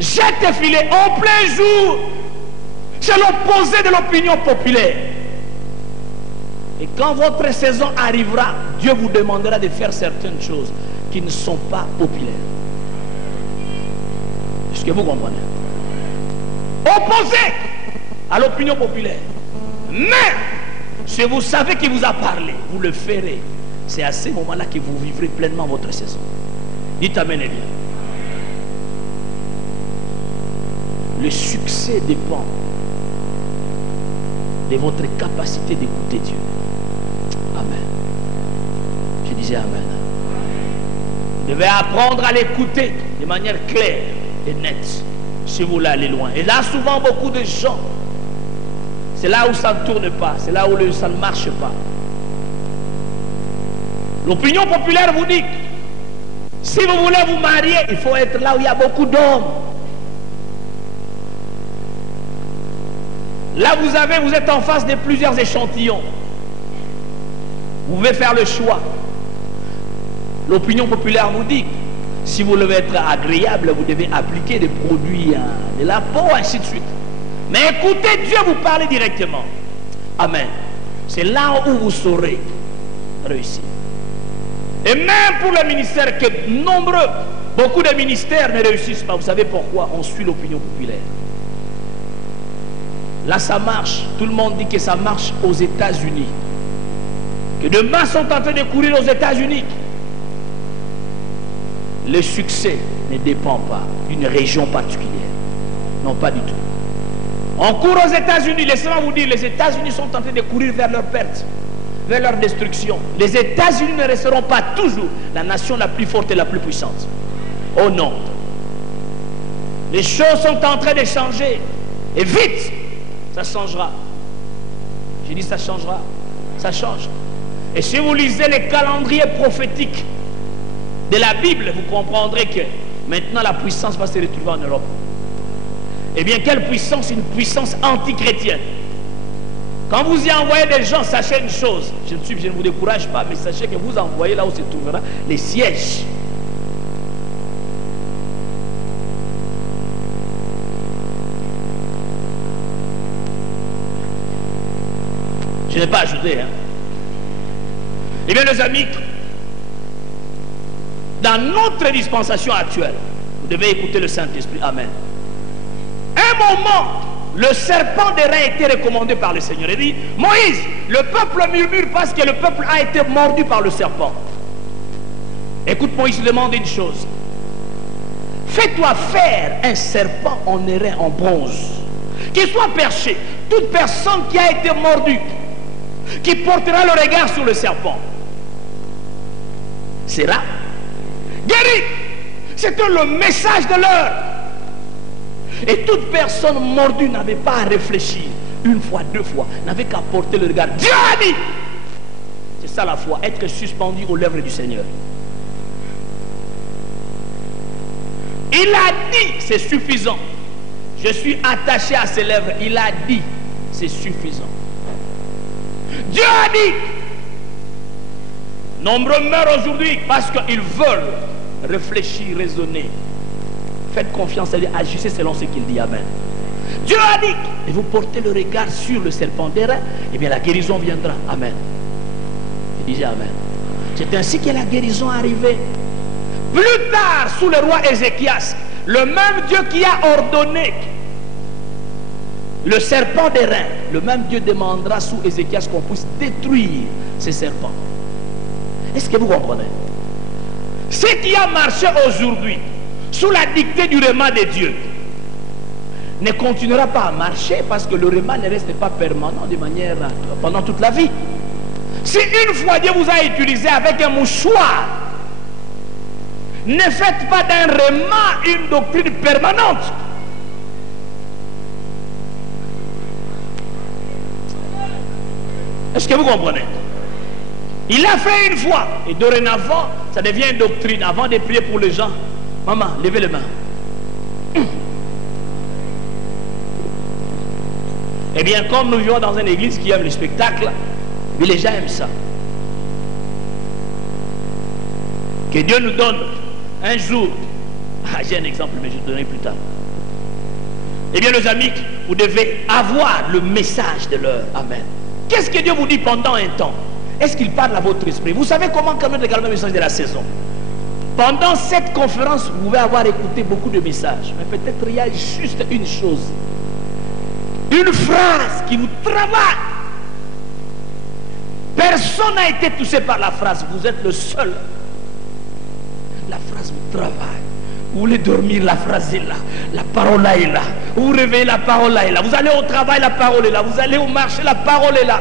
Jette tes filets en plein jour. C'est l'opposé de l'opinion populaire. Et quand votre saison arrivera, Dieu vous demandera de faire certaines choses qui ne sont pas populaires. Est-ce que vous comprenez? Opposé à l'opinion populaire. Mais si vous savez qu'il vous a parlé, vous le ferez. C'est à ce moment-là que vous vivrez pleinement votre saison. Dites Amen et bien. Le succès dépend de votre capacité d'écouter Dieu. Amen. Je disais Amen. Vous devez apprendre à l'écouter de manière claire et nette si vous voulez aller loin. Et là, souvent, beaucoup de gens, c'est là où ça ne tourne pas, c'est là où ça ne marche pas. L'opinion populaire vous dit, si vous voulez vous marier, il faut être là où il y a beaucoup d'hommes. Là, vous êtes en face de plusieurs échantillons. Vous pouvez faire le choix. L'opinion populaire vous dit, si vous voulez être agréable, vous devez appliquer des produits de la peau, ainsi de suite. Mais écoutez Dieu vous parler directement. Amen. C'est là où vous saurez réussir. Et même pour le ministère, que beaucoup de ministères ne réussissent pas. Vous savez pourquoi? On suit l'opinion populaire. Là, ça marche. Tout le monde dit que ça marche aux États-Unis. Que demain sont en train de courir aux États-Unis. Le succès ne dépend pas d'une région particulière. Non, pas du tout. On court aux États-Unis. Laissez-moi vous dire, les États-Unis sont en train de courir vers leur perte, vers leur destruction. Les États-Unis ne resteront pas toujours la nation la plus forte et la plus puissante. Oh non. Les choses sont en train de changer. Et vite, ça changera. J'ai dit ça changera. Ça change. Et si vous lisez les calendriers prophétiques de la Bible, vous comprendrez que maintenant la puissance va se retrouver en Europe. Eh bien, quelle puissance? Une puissance anti-chrétienne. Quand vous y envoyez des gens, sachez une chose. Je ne vous décourage pas, mais sachez que vous envoyez là où se trouvera les sièges. Je n'ai pas ajouté. Eh bien, les amis, dans notre dispensation actuelle, Vous devez écouter le Saint-Esprit. Amen. Un moment, le serpent d'airain a été recommandé par le Seigneur. Il dit, Moïse, le peuple murmure parce que le peuple a été mordu par le serpent. Écoute, Moïse demande une chose. Fais-toi faire un serpent en airain, en bronze, qui soit perché. Toute personne qui a été mordue, qui portera le regard sur le serpent, sera guéri. C'était le message de l'heure. Et toute personne mordue n'avait pas à réfléchir. Une fois, deux fois, n'avait qu'à porter le regard. Dieu a dit. C'est ça la foi, être suspendu aux lèvres du Seigneur. Il a dit, c'est suffisant. Je suis attaché à ses lèvres. Il a dit, c'est suffisant. Dieu a dit. Nombreux meurent aujourd'hui parce qu'ils veulent réfléchir, raisonner. Faites confiance à lui, agissez selon ce qu'il dit. Amen. Dieu a dit, et vous portez le regard sur le serpent d'airain, et bien la guérison viendra. Amen. Je disais Amen. C'est ainsi que la guérison arrivait. Plus tard, sous le roi Ézéchias, le même Dieu qui a ordonné le serpent d'airain, le même Dieu demandera sous Ézéchias qu'on puisse détruire ces serpents. Est-ce que vous comprenez? Ce qui a marché aujourd'hui, sous la dictée du réma de Dieu, ne continuera pas à marcher parce que le réma ne reste pas permanent de manière pendant toute la vie. Si une fois Dieu vous a utilisé avec un mouchoir, ne faites pas d'un réma une doctrine permanente. Est-ce que vous comprenez? Il l'a fait une fois et dorénavant, ça devient une doctrine. Avant de prier pour les gens, maman, levez les mains. Eh bien, comme nous vivons dans une église qui aime le spectacle, mais les gens aiment ça. Que Dieu nous donne un jour. J'ai un exemple, mais je le donnerai plus tard. Eh bien, les amis, vous devez avoir le message de l'heure. Amen. Qu'est-ce que Dieu vous dit pendant un temps? Est-ce qu'il parle à votre esprit? Vous savez comment quand même regarder le message de la saison? Pendant cette conférence, vous pouvez avoir écouté beaucoup de messages. Mais peut-être il y a juste une chose. Une phrase qui vous travaille. Personne n'a été touché par la phrase. Vous êtes le seul. La phrase vous travaille. Vous voulez dormir, la phrase est là. La parole est là. Vous vous réveillez, la parole est là. Vous allez au travail, la parole est là. Vous allez au marché, la parole est là.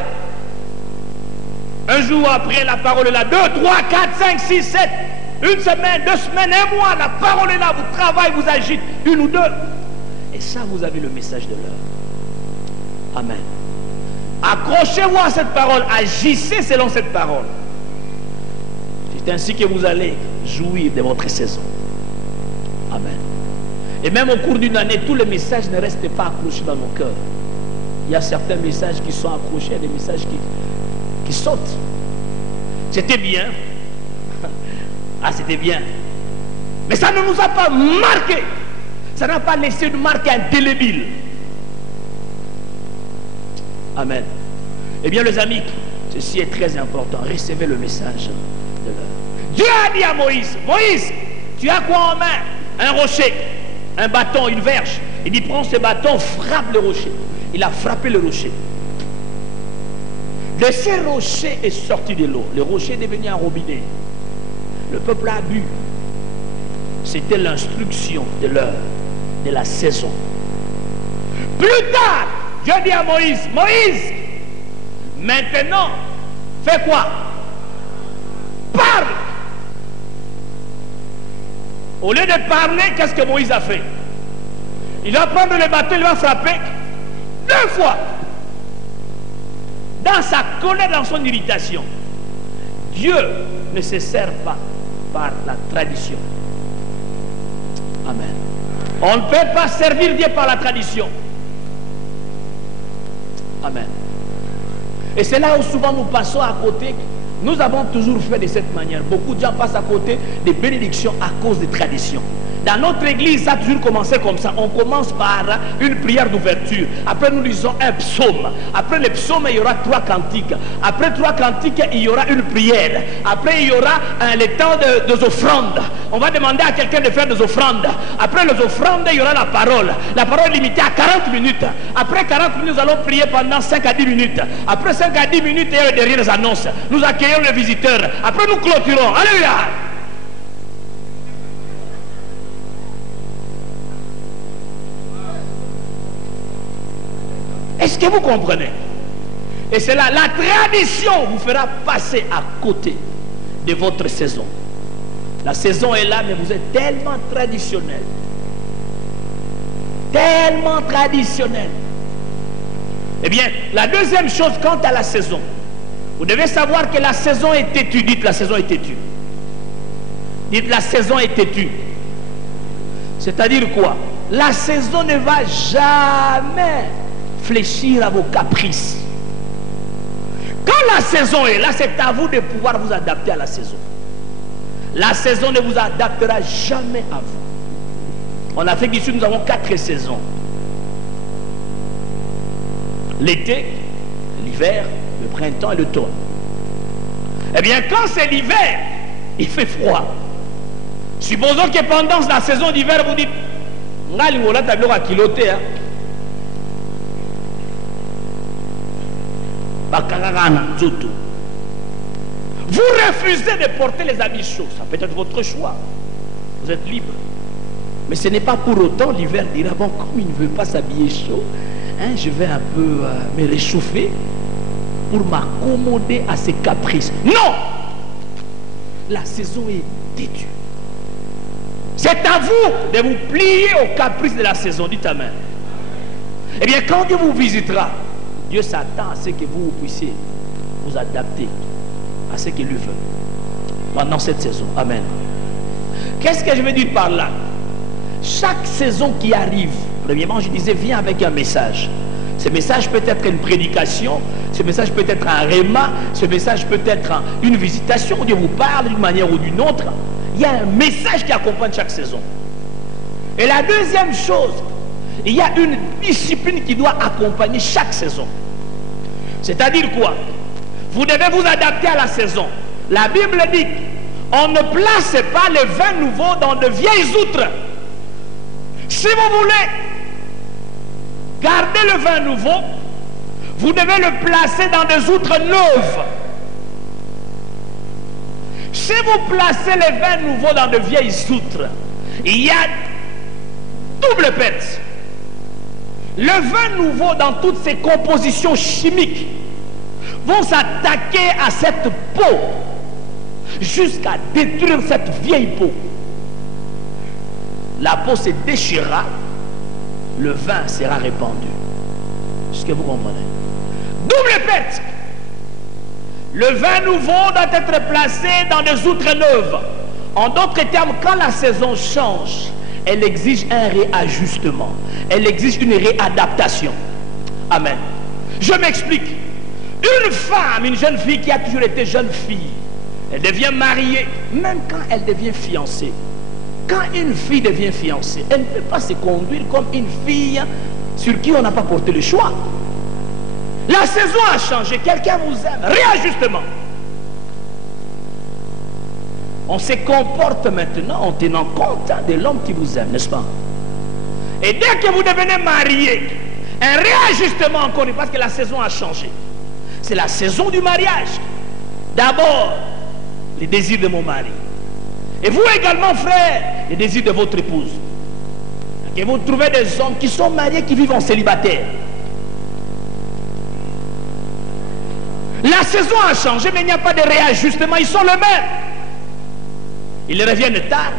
Un jour après, la parole est là. 2, 3, 4, 5, 6, 7. Une semaine, 2 semaines, un mois, la parole est là. Vous travaillez, vous agissez. Une ou deux. Et ça, vous avez le message de l'heure. Amen. Accrochez-vous à cette parole. Agissez selon cette parole. C'est ainsi que vous allez jouir de votre saison. Amen. Et même au cours d'une année, tous les messages ne restent pas accrochés dans nos cœurs. Il y a certains messages qui sont accrochés, des messages qui sautent. C'était bien. Ah, c'était bien. Mais ça ne nous a pas marqué. Ça n'a pas laissé une marque indélébile. Amen. Eh bien, les amis, ceci est très important. Recevez le message de l'heure. Dieu a dit à Moïse, Moïse, tu as quoi en main? Un rocher, un bâton, une verge. Il dit, prends ce bâton, frappe le rocher. Il a frappé le rocher. De ces rochers est sorti de l'eau. Le rocher est devenu un robinet. Le peuple a bu. C'était l'instruction de l'heure, de la saison. Plus tard, Dieu dit à Moïse, Moïse, maintenant, fais quoi? Parle. Au lieu de parler, qu'est-ce que Moïse a fait? Il va prendre le bâton, il va frapper 2 fois. Dans sa colère, dans son irritation. Dieu ne se sert pas par la tradition. Amen. On ne peut pas servir Dieu par la tradition. Amen. Et c'est là où souvent nous passons à côté. Nous avons toujours fait de cette manière. Beaucoup de gens passent à côté des bénédictions à cause des traditions. Dans notre église, ça a toujours commencé comme ça. On commence par une prière d'ouverture. Après, nous lisons un psaume. Après le psaume, il y aura 3 cantiques. Après 3 cantiques, il y aura une prière. Après, il y aura le temps des offrandes. On va demander à quelqu'un de faire des offrandes. Après les offrandes, il y aura la parole. La parole est limitée à 40 minutes. Après 40 minutes, nous allons prier pendant 5 à 10 minutes. Après 5 à 10 minutes, il y a derrière les annonces. Nous accueillons les visiteurs. Après, nous clôturons. Alléluia! Est-ce que vous comprenez? Et c'est là, la tradition vous fera passer à côté de votre saison. La saison est là, mais vous êtes tellement traditionnel. Tellement traditionnel. Eh bien, la deuxième chose quant à la saison, vous devez savoir que la saison est têtue. Dites, la saison est têtue. Dites, la saison est têtue. C'est-à-dire quoi? La saison ne va jamais fléchir à vos caprices. Quand la saison est là, c'est à vous de pouvoir vous adapter à la saison. La saison ne vous adaptera jamais à vous. En Afrique du Sud, nous avons 4 saisons. L'été, l'hiver, le printemps et l'automne. Eh bien, quand c'est l'hiver, il fait froid. Supposons que pendant la saison d'hiver, vous dites, vous refusez de porter les habits chauds. Ça peut être votre choix. Vous êtes libre. Mais ce n'est pas pour autant l'hiver dira, bon, comme il ne veut pas s'habiller chaud, hein, je vais un peu me réchauffer pour m'accommoder à ses caprices. Non! La saison est têtue. C'est à vous de vous plier aux caprices de la saison. Dites amen. Eh bien, quand Dieu vous visitera, Dieu s'attend à ce que vous puissiez vous adapter à ce qu'il lui veut pendant cette saison. Amen. Qu'est-ce que je veux dire par là? Chaque saison qui arrive, premièrement, je disais, vient avec un message. Ce message peut être une prédication, ce message peut être un réma, ce message peut être une visitation où Dieu vous parle d'une manière ou d'une autre. Il y a un message qui accompagne chaque saison. Et la deuxième chose, il y a une discipline qui doit accompagner chaque saison. C'est-à-dire quoi? Vous devez vous adapter à la saison. La Bible dit, on ne place pas le vin nouveau dans de vieilles outres. Si vous voulez garder le vin nouveau, vous devez le placer dans des outres neuves. Si vous placez le vin nouveau dans de vieilles outres, il y a double perte. Le vin nouveau, dans toutes ses compositions chimiques, vont s'attaquer à cette peau jusqu'à détruire cette vieille peau. La peau se déchirera, le vin sera répandu. Est-ce que vous comprenez? Double perte. Le vin nouveau doit être placé dans des outres neuves. En d'autres termes, quand la saison change, elle exige un réajustement. Elle exige une réadaptation. Amen. Je m'explique. Une femme, une jeune fille qui a toujours été jeune fille, elle devient mariée, même quand elle devient fiancée. Quand une fille devient fiancée, elle ne peut pas se conduire comme une fille sur qui on n'a pas porté le choix. La saison a changé, quelqu'un vous aime, réajustement. On se comporte maintenant en tenant compte de l'homme qui vous aime, n'est-ce pas? Et dès que vous devenez marié, un réajustement encore, parce que la saison a changé. C'est la saison du mariage. D'abord, les désirs de mon mari. Et vous également, frère, les désirs de votre épouse. Et vous trouvez des hommes qui sont mariés, qui vivent en célibataire. La saison a changé, mais il n'y a pas de réajustement. Ils sont les mêmes. Ils reviennent tard.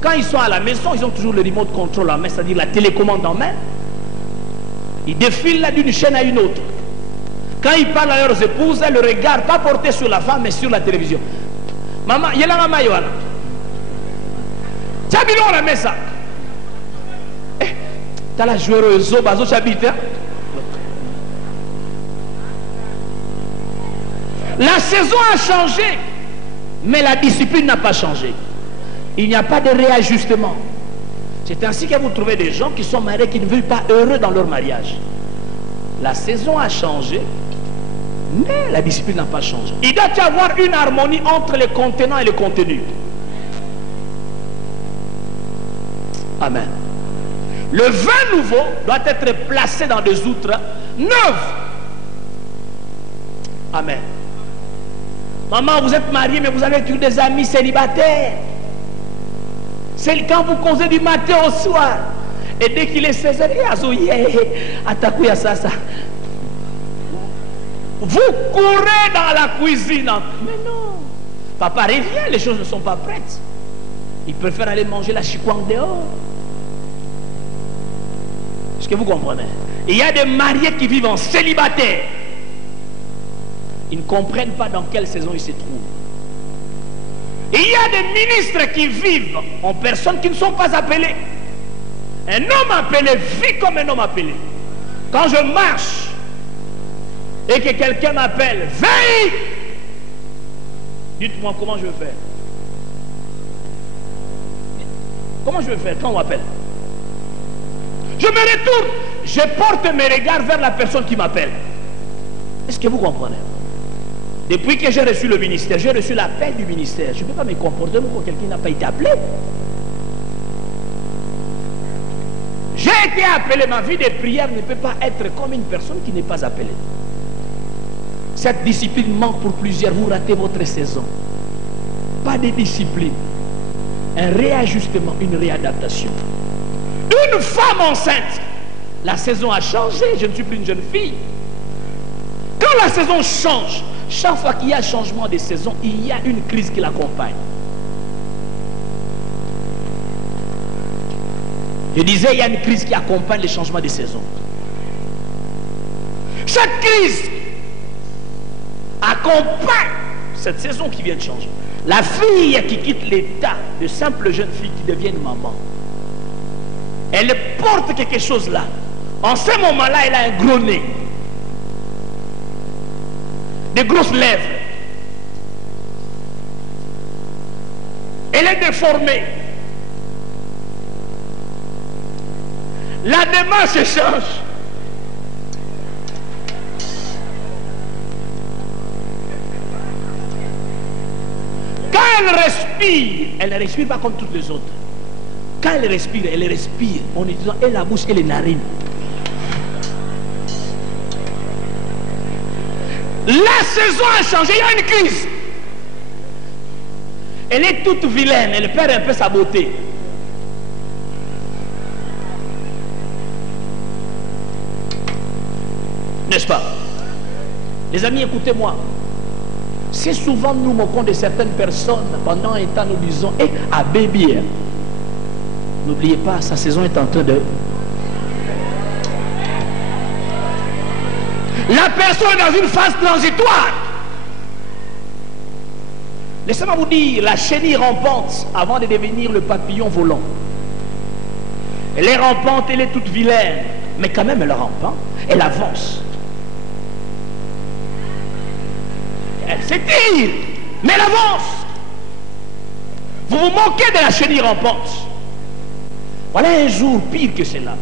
Quand ils sont à la maison, ils ont toujours le remote control en main, c'est-à-dire la télécommande en main. Ils défilent là d'une chaîne à une autre. Quand ils parlent à leurs épouses, le regard pas porté sur la femme, mais sur la télévision. Maman, il y a la maman, Yohana. Tu as vu on a mis ça. Tu as la joueuse, bazo, tu habites. La saison a changé, mais la discipline n'a pas changé. Il n'y a pas de réajustement. C'est ainsi que vous trouvez des gens qui sont mariés qui ne vivent pas heureux dans leur mariage. La saison a changé, mais la discipline n'a pas changé. Il doit y avoir une harmonie entre le contenant et le contenu. Amen. Le vin nouveau doit être placé dans des outres neuves. Amen. Maman, vous êtes mariée, mais vous avez toujours des amis célibataires. C'est quand vous causez du matin au soir. Et dès qu'il est 16h, vous courez dans la cuisine. Mais non. Papa revient, les choses ne sont pas prêtes. Il préfère aller manger la chikwang dehors. Est-ce que vous comprenez? Il y a des mariés qui vivent en célibataire. Ils ne comprennent pas dans quelle saison ils se trouvent. Et il y a des ministres qui vivent en personnes qui ne sont pas appelées. Un homme appelé vit comme un homme appelé. Quand je marche et que quelqu'un m'appelle, veille, dites-moi comment je vais faire. Comment je vais faire quand on m'appelle? Je me retourne, je porte mes regards vers la personne qui m'appelle. Est-ce que vous comprenez? Depuis que j'ai reçu le ministère, j'ai reçu l'appel du ministère. Je ne peux pas me comporter comme quelqu'un n'a pas été appelé. J'ai été appelé, ma vie de prière ne peut pas être comme une personne qui n'est pas appelée. Cette discipline manque pour plusieurs. Vous ratez votre saison. Pas de discipline. Un réajustement, une réadaptation. Une femme enceinte. La saison a changé. Je ne suis plus une jeune fille. Quand la saison change, chaque fois qu'il y a changement de saison, il y a une crise qui l'accompagne. Je disais, il y a une crise qui accompagne les changements de saison. Cette crise accompagne cette saison qui vient de changer. La fille qui quitte l'état de simple jeune fille qui devient une maman, elle porte quelque chose là. En ce moment-là, elle a un gros nez, des grosses lèvres. Elle est déformée. La démarche change. Quand elle ne respire pas comme toutes les autres. Quand elle respire en utilisant et la bouche et les narines. La saison a changé, il y a une crise. Elle est toute vilaine, elle perd un peu sa beauté. N'est-ce pas? Les amis, écoutez-moi. Si souvent nous moquons de certaines personnes, pendant un temps nous disons, à bébé, n'oubliez pas, sa saison est en train de... La personne est dans une phase transitoire. Laissez-moi vous dire, la chenille rampante avant de devenir le papillon volant. Elle est rampante, elle est toute vilaine, mais quand même elle rampe, hein? Elle avance. Elle s'étire, mais elle avance. Vous vous moquez de la chenille rampante. Voilà un jour pire que cela.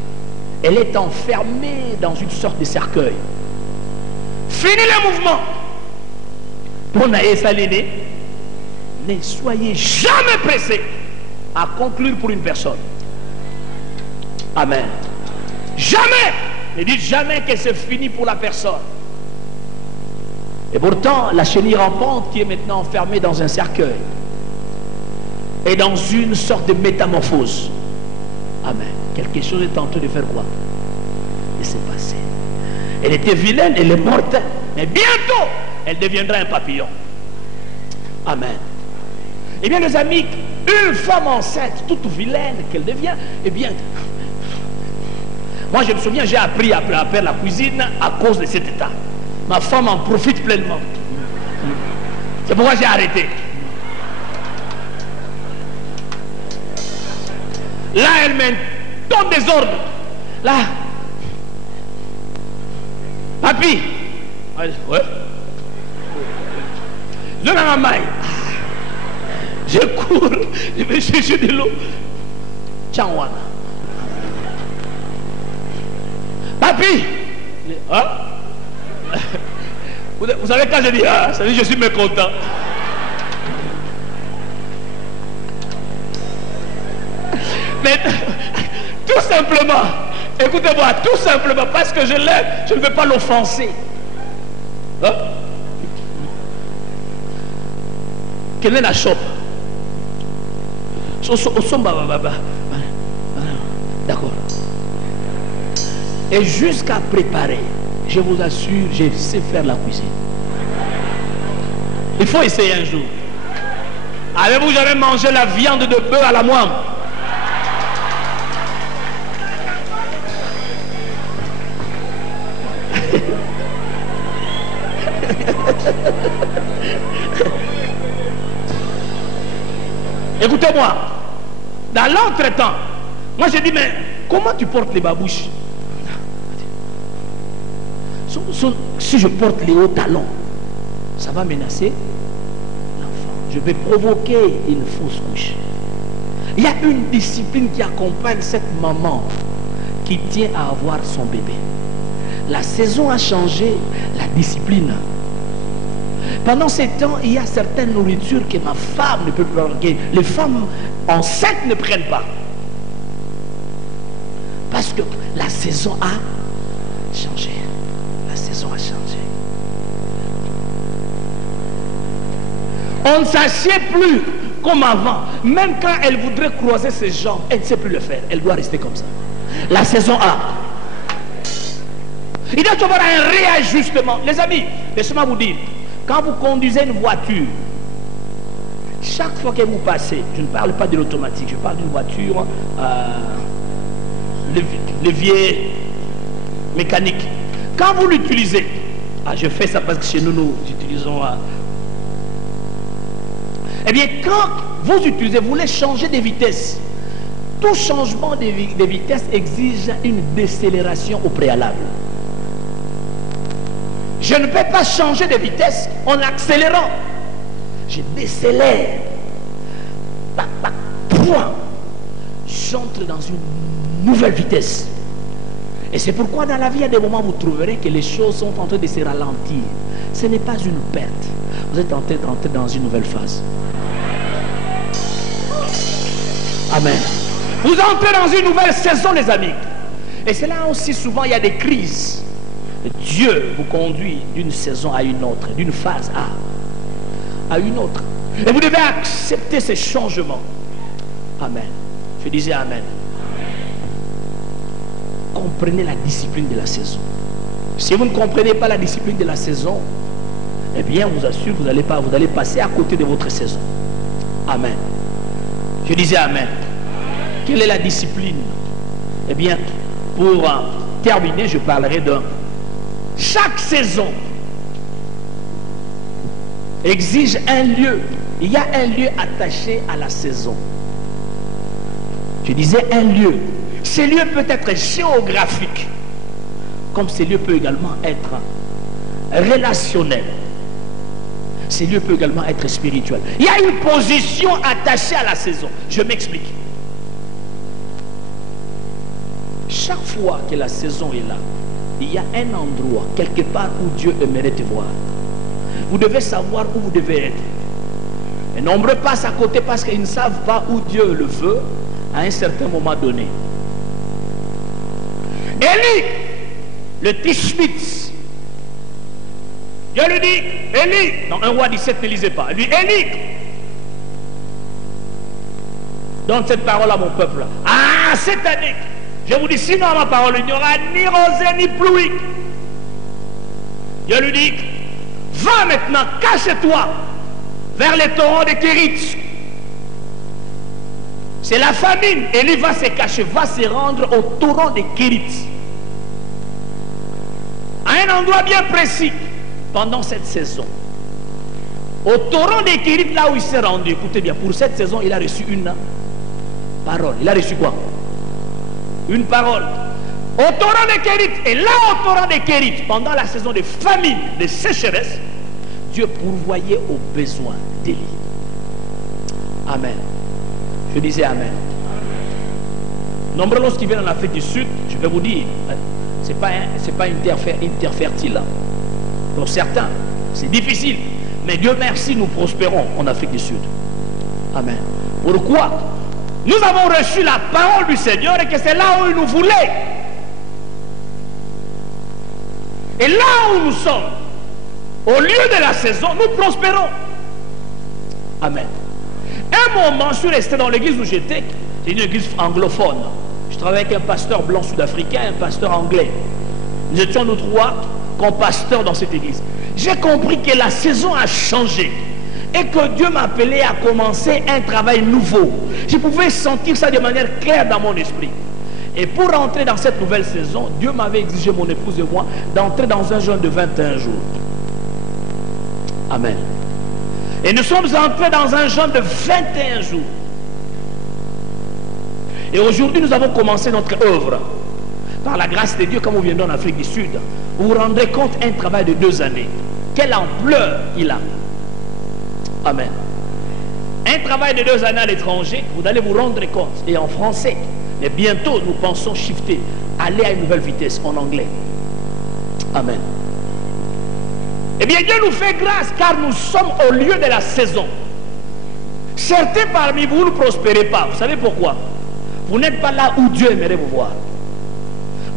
Elle est enfermée dans une sorte de cercueil. Fini le mouvement. Pour Naïsa l'aîné, ne soyez jamais pressé à conclure pour une personne. Amen. Jamais. Ne dites jamais que c'est fini pour la personne. Et pourtant, la chenille rampante qui est maintenant enfermée dans un cercueil est dans une sorte de métamorphose. Amen. Quelque chose est en train de faire quoi? Et c'est passé. Elle était vilaine, elle est morte, mais bientôt, elle deviendra un papillon. Amen. Eh bien, les amis, une femme enceinte, toute vilaine qu'elle devient, eh bien, moi je me souviens, j'ai appris à faire la cuisine à cause de cet état. Ma femme en profite pleinement. C'est pourquoi j'ai arrêté. Là, elle met ton désordre. Là. Papi. Ouais. Je dans ma main. Je cours. Je vais chercher de l'eau. Tchangwana. tapis. Hein? Vous savez quand je dis ah, ça veut dire je suis mécontent. Mais tout simplement, écoutez-moi, tout simplement parce que je l'aime, je ne veux pas l'offenser. Hein? Quelle est la chope? D'accord. Et jusqu'à préparer, je vous assure, je sais faire la cuisine. Il faut essayer un jour. Avez-vous jamais mangé la viande de bœuf à la moine? Écoutez-moi, dans l'entretemps, moi j'ai dit, mais comment tu portes les babouches? Si je porte les hauts talons, ça va menacer l'enfant. Je vais provoquer une fausse couche. Il y a une discipline qui accompagne cette maman qui tient à avoir son bébé. La saison a changé, la discipline. Pendant ces temps, il y a certaines nourritures que ma femme ne peut pas, que les femmes enceintes ne prennent pas. Parce que la saison a changé. La saison a changé. On ne s'assied plus comme avant. Même quand elle voudrait croiser ses jambes, elle ne sait plus le faire. Elle doit rester comme ça. La saison a. Il doit y avoir un réajustement. Les amis, laissez-moi vous dire, quand vous conduisez une voiture, chaque fois que vous passez, je ne parle pas de l'automatique, je parle d'une voiture levier mécanique. Quand vous l'utilisez, je fais ça parce que chez nous, nous utilisons... eh bien, quand vous utilisez, vous voulez changer de vitesse. Tout changement de vitesse exige une décélération au préalable. Je ne peux pas changer de vitesse en accélérant. Je décélère. Point. J'entre dans une nouvelle vitesse. Et c'est pourquoi dans la vie, il y a des moments où vous trouverez que les choses sont en train de se ralentir. Ce n'est pas une perte. Vous êtes en train d'entrer dans une nouvelle phase. Amen. Vous entrez dans une nouvelle saison, les amis. Et c'est là aussi souvent il y a des crises. Dieu vous conduit d'une saison à une autre, d'une phase à une autre. Et vous devez accepter ces changements. Amen. Je disais Amen. Comprenez la discipline de la saison. Si vous ne comprenez pas la discipline de la saison, eh bien, vous assure, vous allez passer à côté de votre saison. Amen. Je disais Amen. Quelle est la discipline? Eh bien, pour terminer, je parlerai de chaque saison exige un lieu. Il y a un lieu attaché à la saison. Je disais un lieu. Ce lieu peut être géographique, comme ce lieu peut également être relationnel. Ce lieu peut également être spirituel. Il y a une position attachée à la saison. Je m'explique. Chaque fois que la saison est là, il y a un endroit, quelque part où Dieu aimerait te voir. Vous devez savoir où vous devez être. Et nombreux passent à côté parce qu'ils ne savent pas où Dieu le veut à un certain moment donné. Élie, le Tishbite, Dieu lui dit, Élie, non, un roi 17 ne lisait pas, lui, Élie, donne cette parole à mon peuple. Ah, cette année, je vous dis, sinon à ma parole, il n'y aura ni rosée ni pluie. Dieu lui dit, va maintenant, cache-toi vers les torrents de Kérit. C'est la famine. Élie va se cacher, va se rendre au torrent de Kérit. À un endroit bien précis, pendant cette saison. Au torrent de Kérit, là où il s'est rendu, écoutez bien, pour cette saison, il a reçu une parole. Il a reçu quoi? Une parole. Au torrent de Kérit, et là au torrent de Kérit, pendant la saison de famine, de sécheresse, Dieu pourvoyait aux besoins d'Élie. Amen. Je disais Amen. Nombreux lorsqu'ils viennent en Afrique du Sud, je vais vous dire, c'est pas une terre fertile. Hein. Pour certains, c'est difficile. Mais Dieu merci, nous prospérons en Afrique du Sud. Amen. Pourquoi? Nous avons reçu la parole du Seigneur et que c'est là où il nous voulait. Et là où nous sommes, au lieu de la saison, nous prospérons. Amen. Un moment, je suis resté dans l'église où j'étais. C'est une église anglophone. Je travaillais avec un pasteur blanc sud-africain et un pasteur anglais. Nous étions nous trois comme pasteurs dans cette église. J'ai compris que la saison a changé et que Dieu m'appelait à commencer un travail nouveau. Je pouvais sentir ça de manière claire dans mon esprit. Et pour rentrer dans cette nouvelle saison, Dieu m'avait exigé, mon épouse et moi, d'entrer dans un jeûne de 21 jours. Amen. Et nous sommes entrés dans un jeûne de 21 jours. Et aujourd'hui, nous avons commencé notre œuvre. Par la grâce de Dieu, comme nous venons en Afrique du Sud, vous vous rendrez compte un travail de 2 années. Quelle ampleur il a. Amen. Un travail de 2 années à l'étranger, vous allez vous rendre compte, et en français. Mais bientôt, nous pensons shifter, aller à une nouvelle vitesse en anglais. Amen. Eh bien, Dieu nous fait grâce car nous sommes au lieu de la saison. Certains parmi vous ne prospérez pas. Vous savez pourquoi? Vous n'êtes pas là où Dieu aimerait vous voir.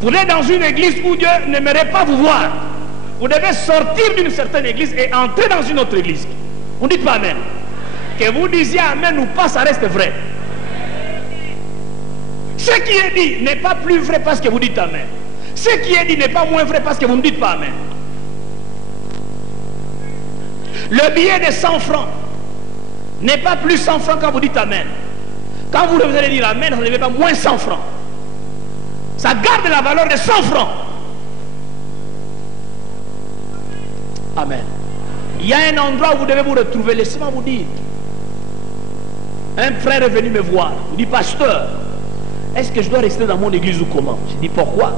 Vous êtes dans une église où Dieu n'aimerait pas vous voir. Vous devez sortir d'une certaine église et entrer dans une autre église. Vous ne dites pas Amen. Que vous disiez Amen ou pas, ça reste vrai. Ce qui est dit n'est pas plus vrai parce que vous dites Amen. Ce qui est dit n'est pas moins vrai parce que vous ne dites pas Amen. Le billet de 100 francs n'est pas plus 100 francs quand vous dites Amen. Quand vous allez dire Amen, ça ne devient pas moins 100 francs. Ça garde la valeur de 100 francs. Amen. Il y a un endroit où vous devez vous retrouver. Laissez-moi vous dire. Un frère est venu me voir. Il dit, pasteur, est-ce que je dois rester dans mon église ou comment? Je dis, pourquoi?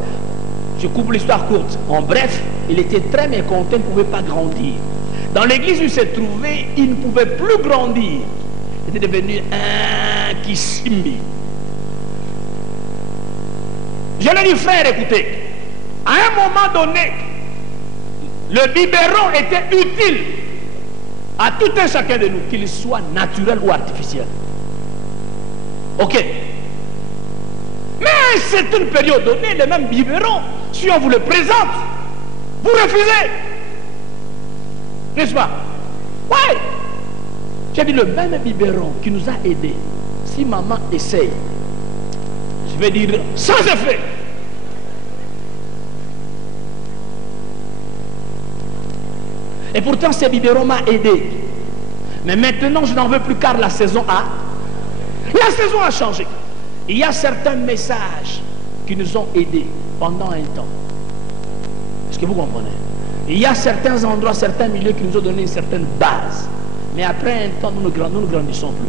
Je coupe l'histoire courte. En bref, il était très mécontent, il ne pouvait pas grandir. Dans l'église où il s'est trouvé, il ne pouvait plus grandir. Il était devenu un Kissimbi. Je lui ai dit, frère, écoutez, à un moment donné, le biberon était utile à tout un chacun de nous, qu'il soit naturel ou artificiel. Ok. Mais c'est une période donnée, le même biberon, si on vous le présente, vous refusez. N'est-ce pas? Oui. J'ai dit, le même biberon qui nous a aidés, si maman essaye, je vais dire, sans effet. Et pourtant, ce biberon m'a aidé. Mais maintenant, je n'en veux plus car la saison a changé. Il y a certains messages qui nous ont aidés pendant un temps. Est-ce que vous comprenez? Il y a certains endroits, certains milieux qui nous ont donné une certaine base. Mais après un temps, nous ne grandissons plus.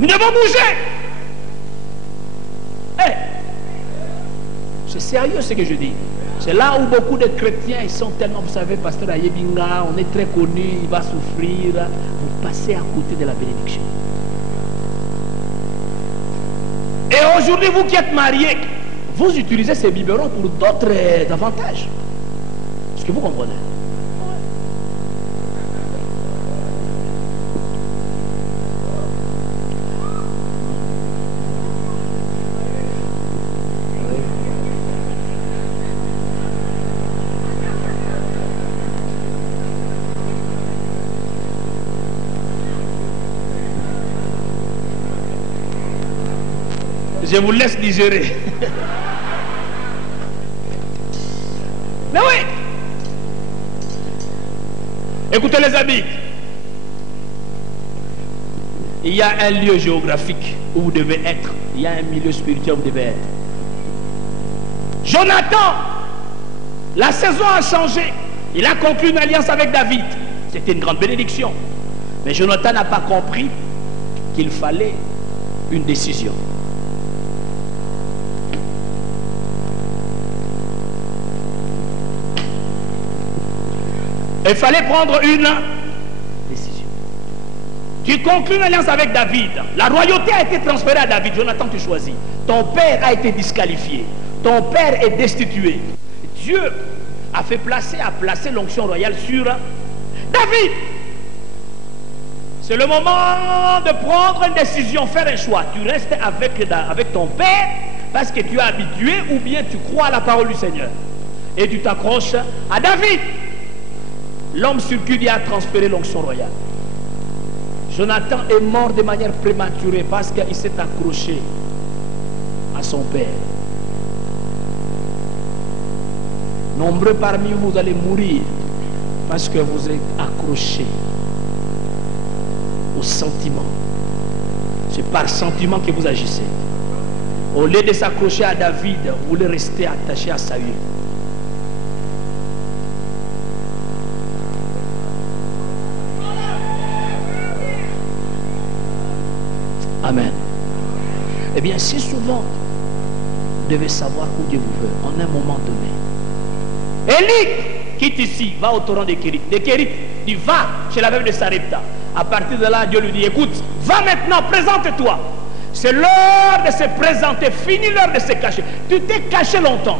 Nous devons bouger. Hey. C'est sérieux ce que je dis. C'est là où beaucoup de chrétiens, ils sont tellement, vous savez, pasteur Ayebinga, on est très connu, il va souffrir. Vous passez à côté de la bénédiction. Et aujourd'hui, vous qui êtes mariés, vous utilisez ces biberons pour d'autres avantages. Est-ce que vous comprenez? Je vous laisse digérer. Mais oui. Écoutez les amis. Il y a un lieu géographique où vous devez être. Il y a un milieu spirituel où vous devez être. Jonathan, la saison a changé. Il a conclu une alliance avec David. C'était une grande bénédiction. Mais Jonathan n'a pas compris qu'il fallait une décision. Il fallait prendre une décision. Tu conclus une alliance avec David. La royauté a été transférée à David. Jonathan, tu choisis. Ton père a été disqualifié. Ton père est destitué. Dieu a placé l'onction royale sur David. C'est le moment de prendre une décision, faire un choix. Tu restes avec ton père parce que tu es habitué, ou bien tu crois à la parole du Seigneur. Et tu t'accroches à David. L'homme sur qui Dieu a transféré l'onction royale. Jonathan est mort de manière prématurée parce qu'il s'est accroché à son père. Nombreux parmi vous, vous allez mourir parce que vous êtes accrochés au sentiment. C'est par sentiment que vous agissez. Au lieu de s'accrocher à David, vous voulez rester attaché à Saül. Amen. Eh bien, si souvent, vous devez savoir où Dieu vous veut, en un moment donné. Élie quitte ici, va au torrent de Kérit. De Kérit, il va chez la veuve de Sarepta. À partir de là, Dieu lui dit, écoute, va maintenant, présente-toi. C'est l'heure de se présenter, fini l'heure de se cacher. Tu t'es caché longtemps.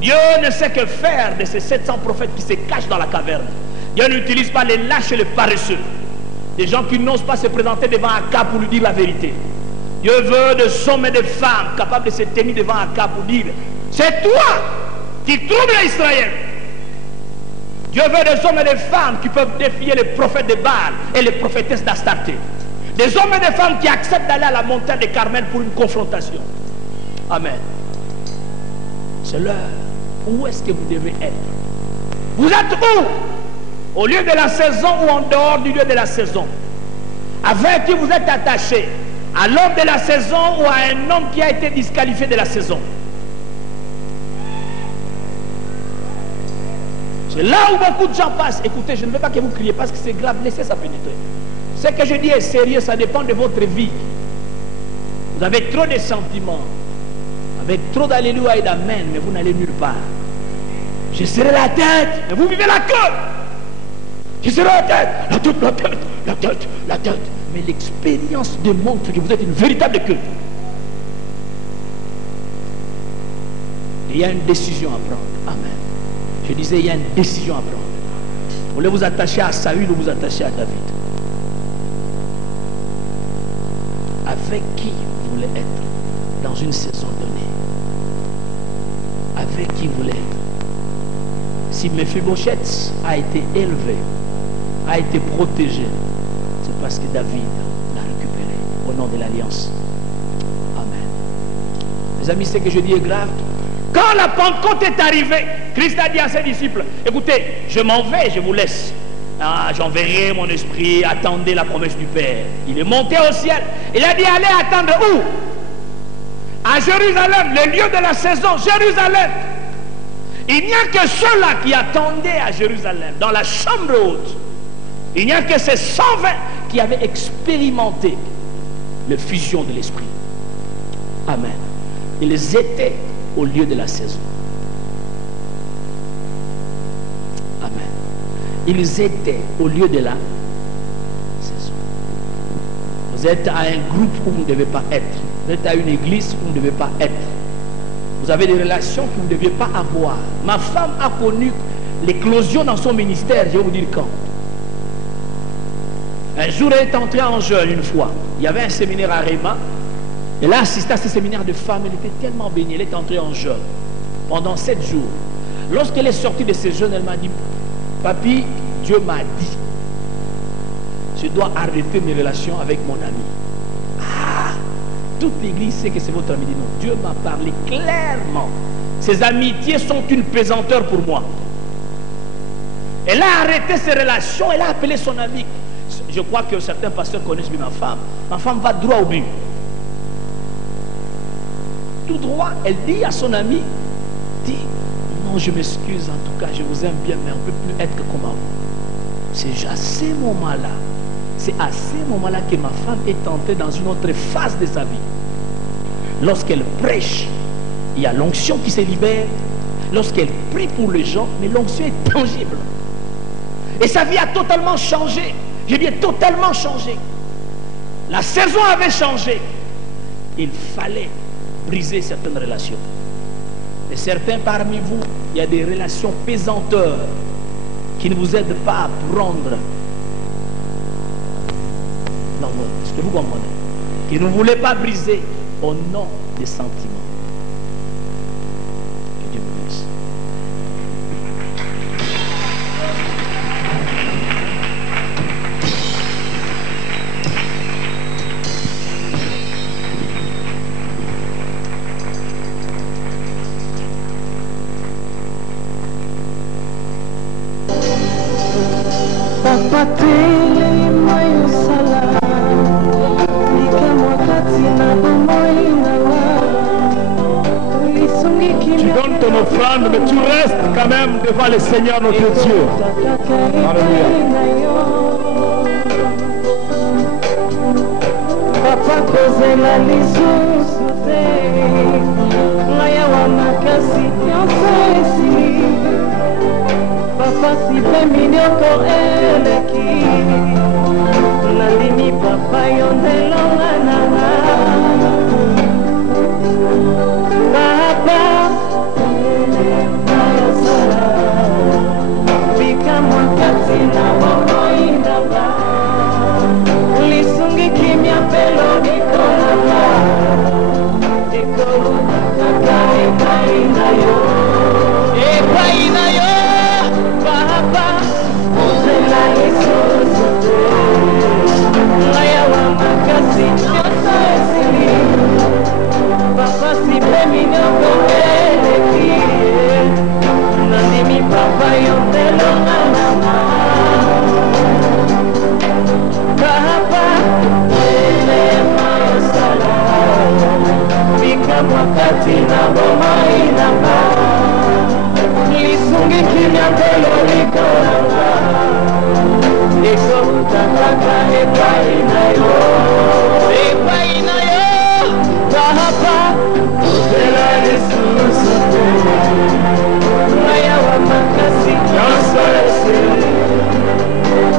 Dieu ne sait que faire de ces 700 prophètes qui se cachent dans la caverne. Dieu n'utilise pas les lâches et les paresseux. Des gens qui n'osent pas se présenter devant Akab pour lui dire la vérité. Dieu veut des hommes et des femmes capables de se tenir devant Akab pour dire, c'est toi qui troubles Israël. Dieu veut des hommes et des femmes qui peuvent défier les prophètes de Baal et les prophétesses d'Astarté. Des hommes et des femmes qui acceptent d'aller à la montagne de Carmel pour une confrontation. Amen. C'est l'heure. Où est-ce que vous devez être? Vous êtes où? Au lieu de la saison ou en dehors du lieu de la saison? Avec qui vous êtes attaché? À l'homme de la saison ou à un homme qui a été disqualifié de la saison? C'est là où beaucoup de gens passent. Écoutez, je ne veux pas que vous criez parce que c'est grave. Laissez ça pénétrer. Ce que je dis est sérieux, ça dépend de votre vie. Vous avez trop de sentiments, avec trop d'alléluia et d'amen, mais vous n'allez nulle part. Je serai la tête, mais vous vivez la queue. Je serai la tête, la tête, la tête, la tête, la tête. Mais l'expérience démontre que vous êtes une véritable queue. Et il y a une décision à prendre. Amen. Je disais, il y a une décision à prendre. Vous voulez vous attacher à Saül ou vous attacher à David? Avec qui vous voulez être dans une saison donnée? Avec qui vous voulez être? Si Mephibosheth a été élevé, a été protégé, c'est parce que David l'a récupéré au nom de l'alliance. Amen. Mes amis, ce que je dis est grave. Quand la Pentecôte est arrivée, Christ a dit à ses disciples, écoutez, je m'en vais, je vous laisse. Ah, j'enverrai mon esprit, attendez la promesse du Père. Il est monté au ciel. Il a dit, allez attendre où? À Jérusalem, le lieu de la saison, Jérusalem. Il n'y a que ceux-là qui attendaient à Jérusalem, dans la chambre haute. Il n'y a que ces 120 qui avaient expérimenté la fusion de l'esprit. Amen. Ils étaient au lieu de la saison. Amen. Ils étaient au lieu de la saison. Vous êtes à un groupe où vous ne devez pas être. Vous êtes à une église où vous ne devez pas être. Vous avez des relations que vous ne deviez pas avoir. Ma femme a connu l'éclosion dans son ministère, je vais vous dire quand. Un jour, elle est entrée en jeûne une fois. Il y avait un séminaire à Réma. Elle a assisté à ce séminaire de femmes. Elle était tellement bénie. Elle est entrée en jeûne pendant 7 jours. Lorsqu'elle est sortie de ce jeûne, elle m'a dit, Papi, Dieu m'a dit, je dois arrêter mes relations avec mon ami. Ah, toute l'église sait que c'est votre ami. Non, Dieu m'a parlé clairement. Ces amitiés sont une pesanteur pour moi. Elle a arrêté ses relations. Elle a appelé son ami. Je crois que certains pasteurs connaissent bien ma femme. Ma femme va droit au but. Tout droit, elle dit à son ami, dit, non, je m'excuse, en tout cas, je vous aime bien, mais on ne peut plus être comme avant. C'est à ces moments-là, que ma femme est entrée dans une autre phase de sa vie. Lorsqu'elle prêche, il y a l'onction qui se libère. Lorsqu'elle prie pour les gens, mais l'onction est tangible. Et sa vie a totalement changé. Je dis totalement changé. La saison avait changé. Il fallait briser certaines relations. Et certains parmi vous, il y a des relations pesanteurs qui ne vous aident pas à prendre. Non, est-ce que vous comprenez? Qui ne voulez pas briser au nom des sentiments. Que Dieu vous bénisse. Tu donnes ton offrande, mais tu restes quand même devant le Seigneur notre Dieu. Alléluia. Papa kozela lisusu te ngaya wa makasi nyonso esili papa sipe minyoko eleki nalimi papa yo ndelonga nanga papa nayosala bikamwa kati na bomoi nanga lisungi kimia pelo nikolaka ekolaka epai na yo papa ozela lisusu te ngaya wa makasi nyonso esili papa sipe minyoko eleki nandimi papa yo ndelonga nanga papa elema yosala bikamwa kati na bomoi nanga lisungi kimia ndelo likolanga ekouta kaka epai na yo papa ozela lisusu te ngaya wa makasi nyonso esili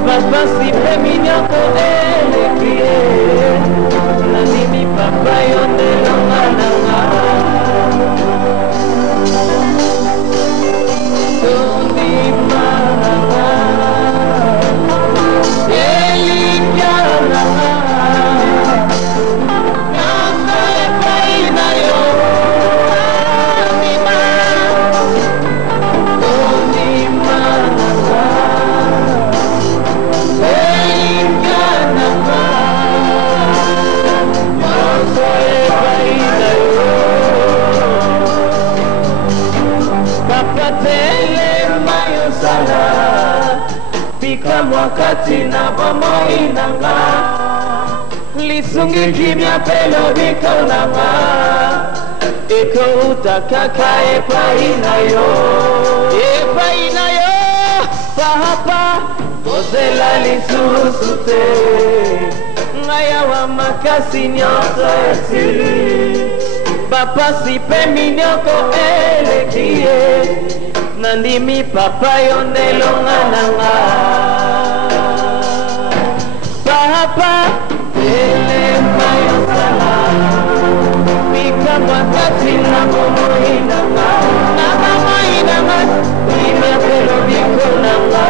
papa sipe minyoko eleki nandimi papa yo ndelonga nanga tondima nanga elikya nanga nyonso epai na yo tondima nanga bikamwa kati na bomoi nanga lisungi kimia pelo bikolanga ekouta kaka epai na yo papa ozela lisusu te ngaya wa makasi nyonso esili papa sipe minyoko eleki nandimi papa yo ndelonga nanga papa elema yosala bikamwa kati na bomoi nanga imia pelo biko nanga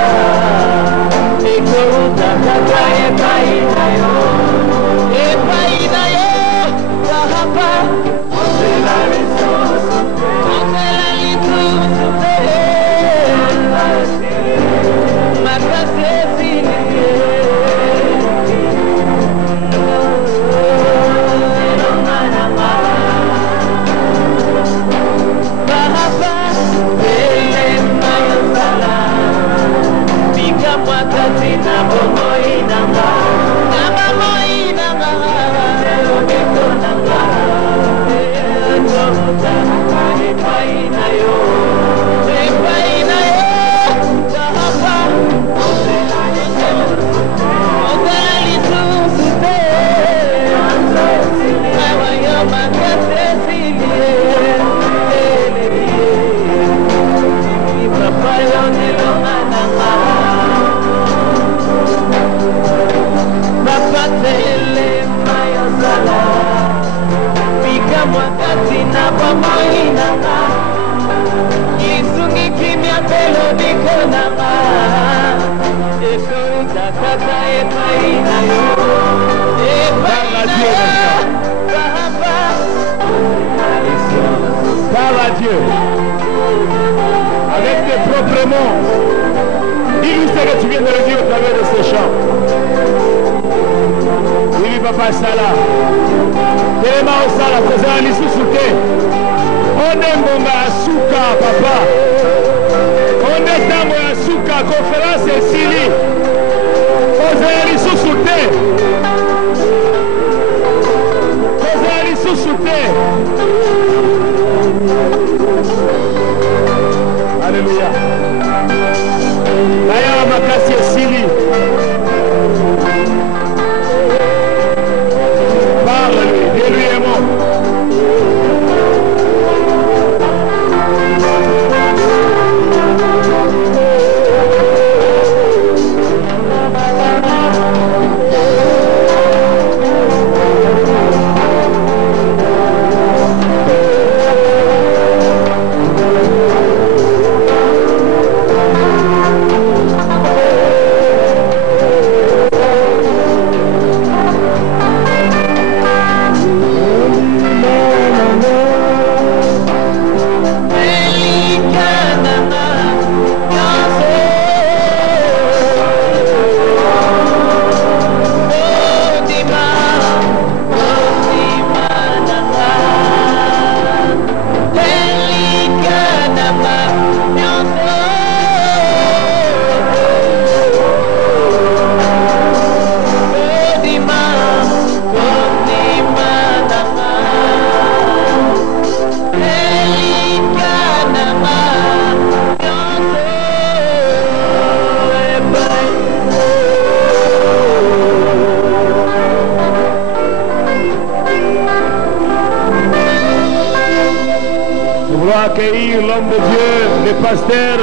ekouta kaka epai na yo papa ozela lisusu te makasi esili elonga nanga moinanga Isungi kimia telo bikonanga Ekoita kaka epaina yo Epaina Papa Parle à Dieu. Avec tes propres mots. Dis-lui ce que tu viens de le dire au travers de ces chants. Oui, papa Sala. Telema Osala, Kozala Lissusute. On est Mbonga Asuka, papa. On est Tango Asuka, conférence et Sili. Kozala Lissusute. Kozala Lissusute. Alléluia. D'ailleurs, ma classe est Sili. Parle-lui, dis-lui un mot. Accueillir l'homme de Dieu, le pasteur.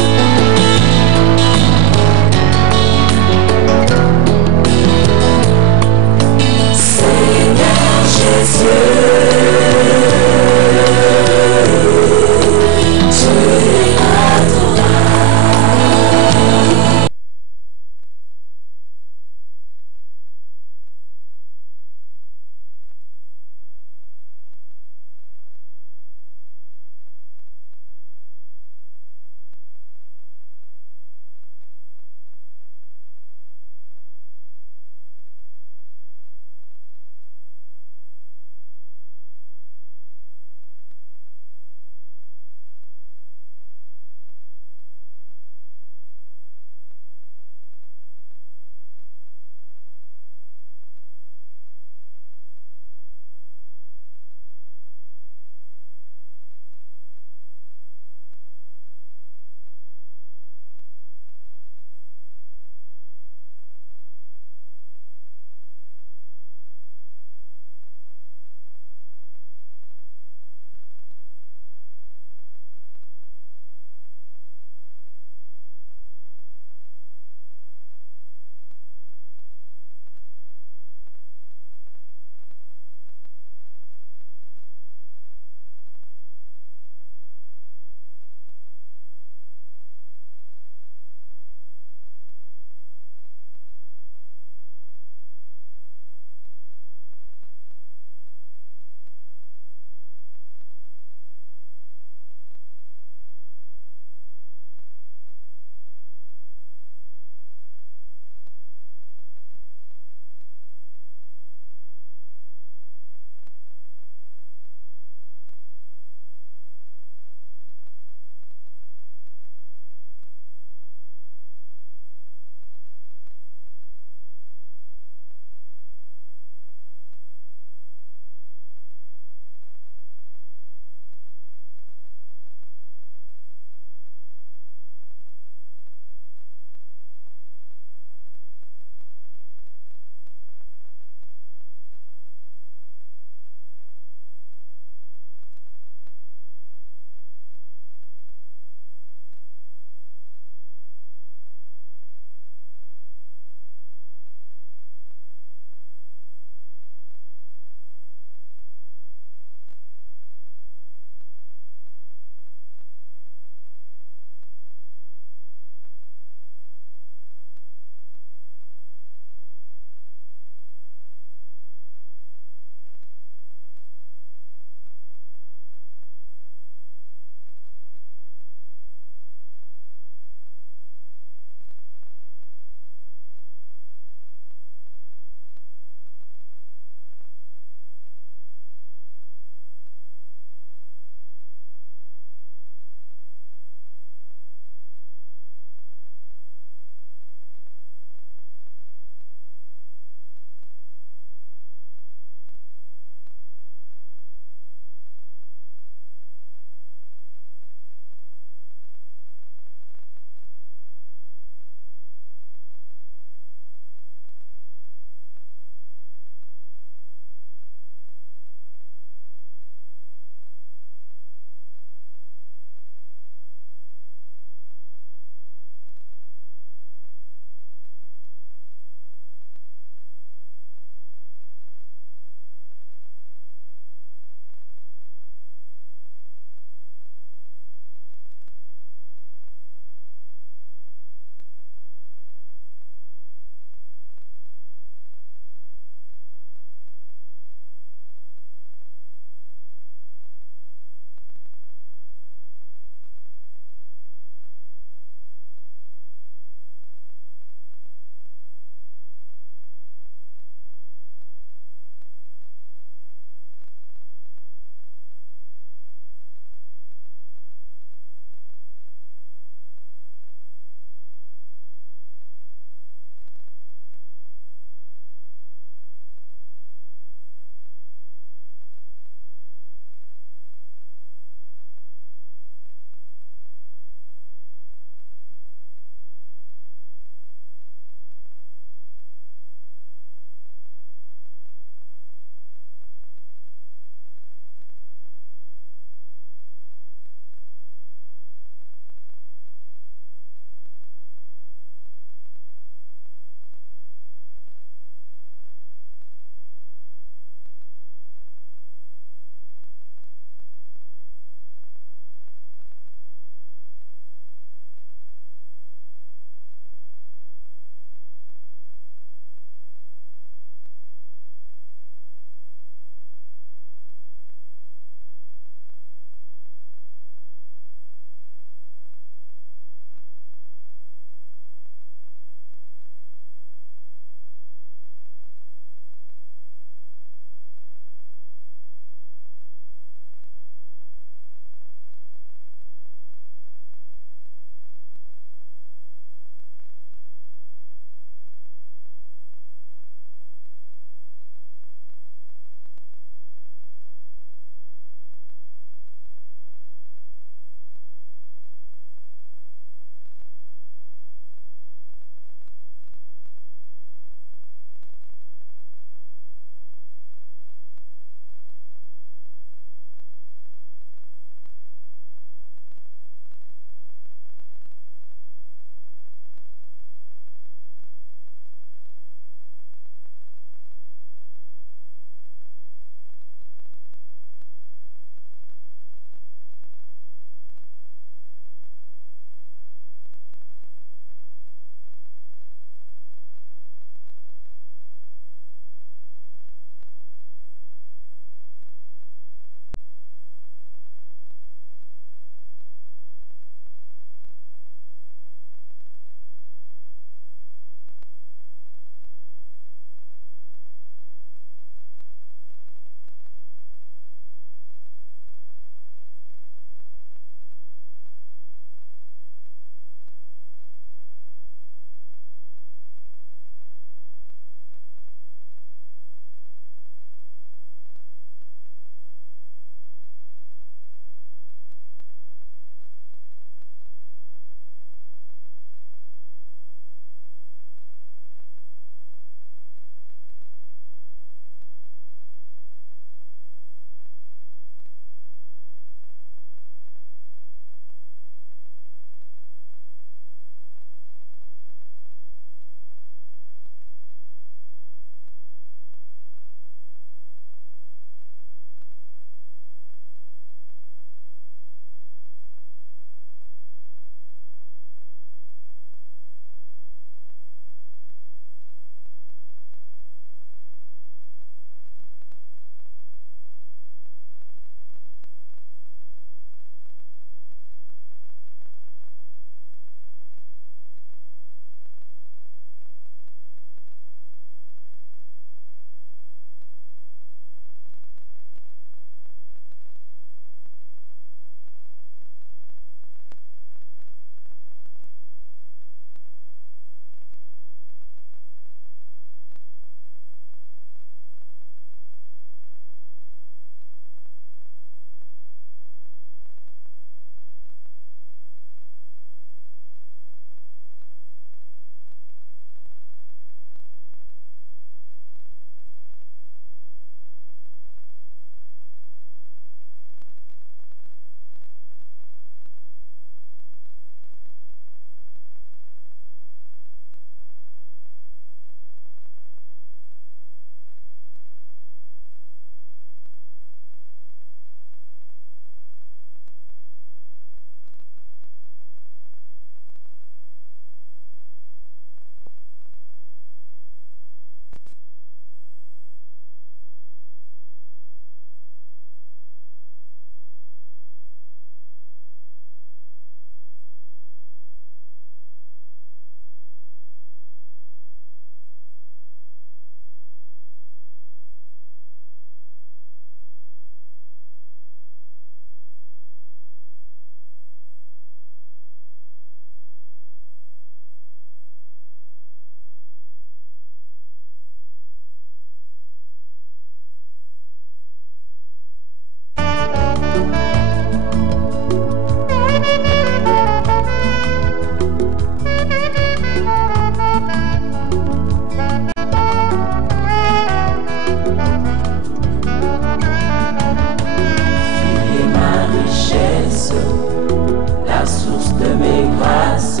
grâce,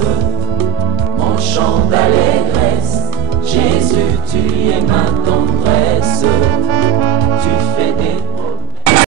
mon chant d'allégresse. Jésus, tu es ma tendresse.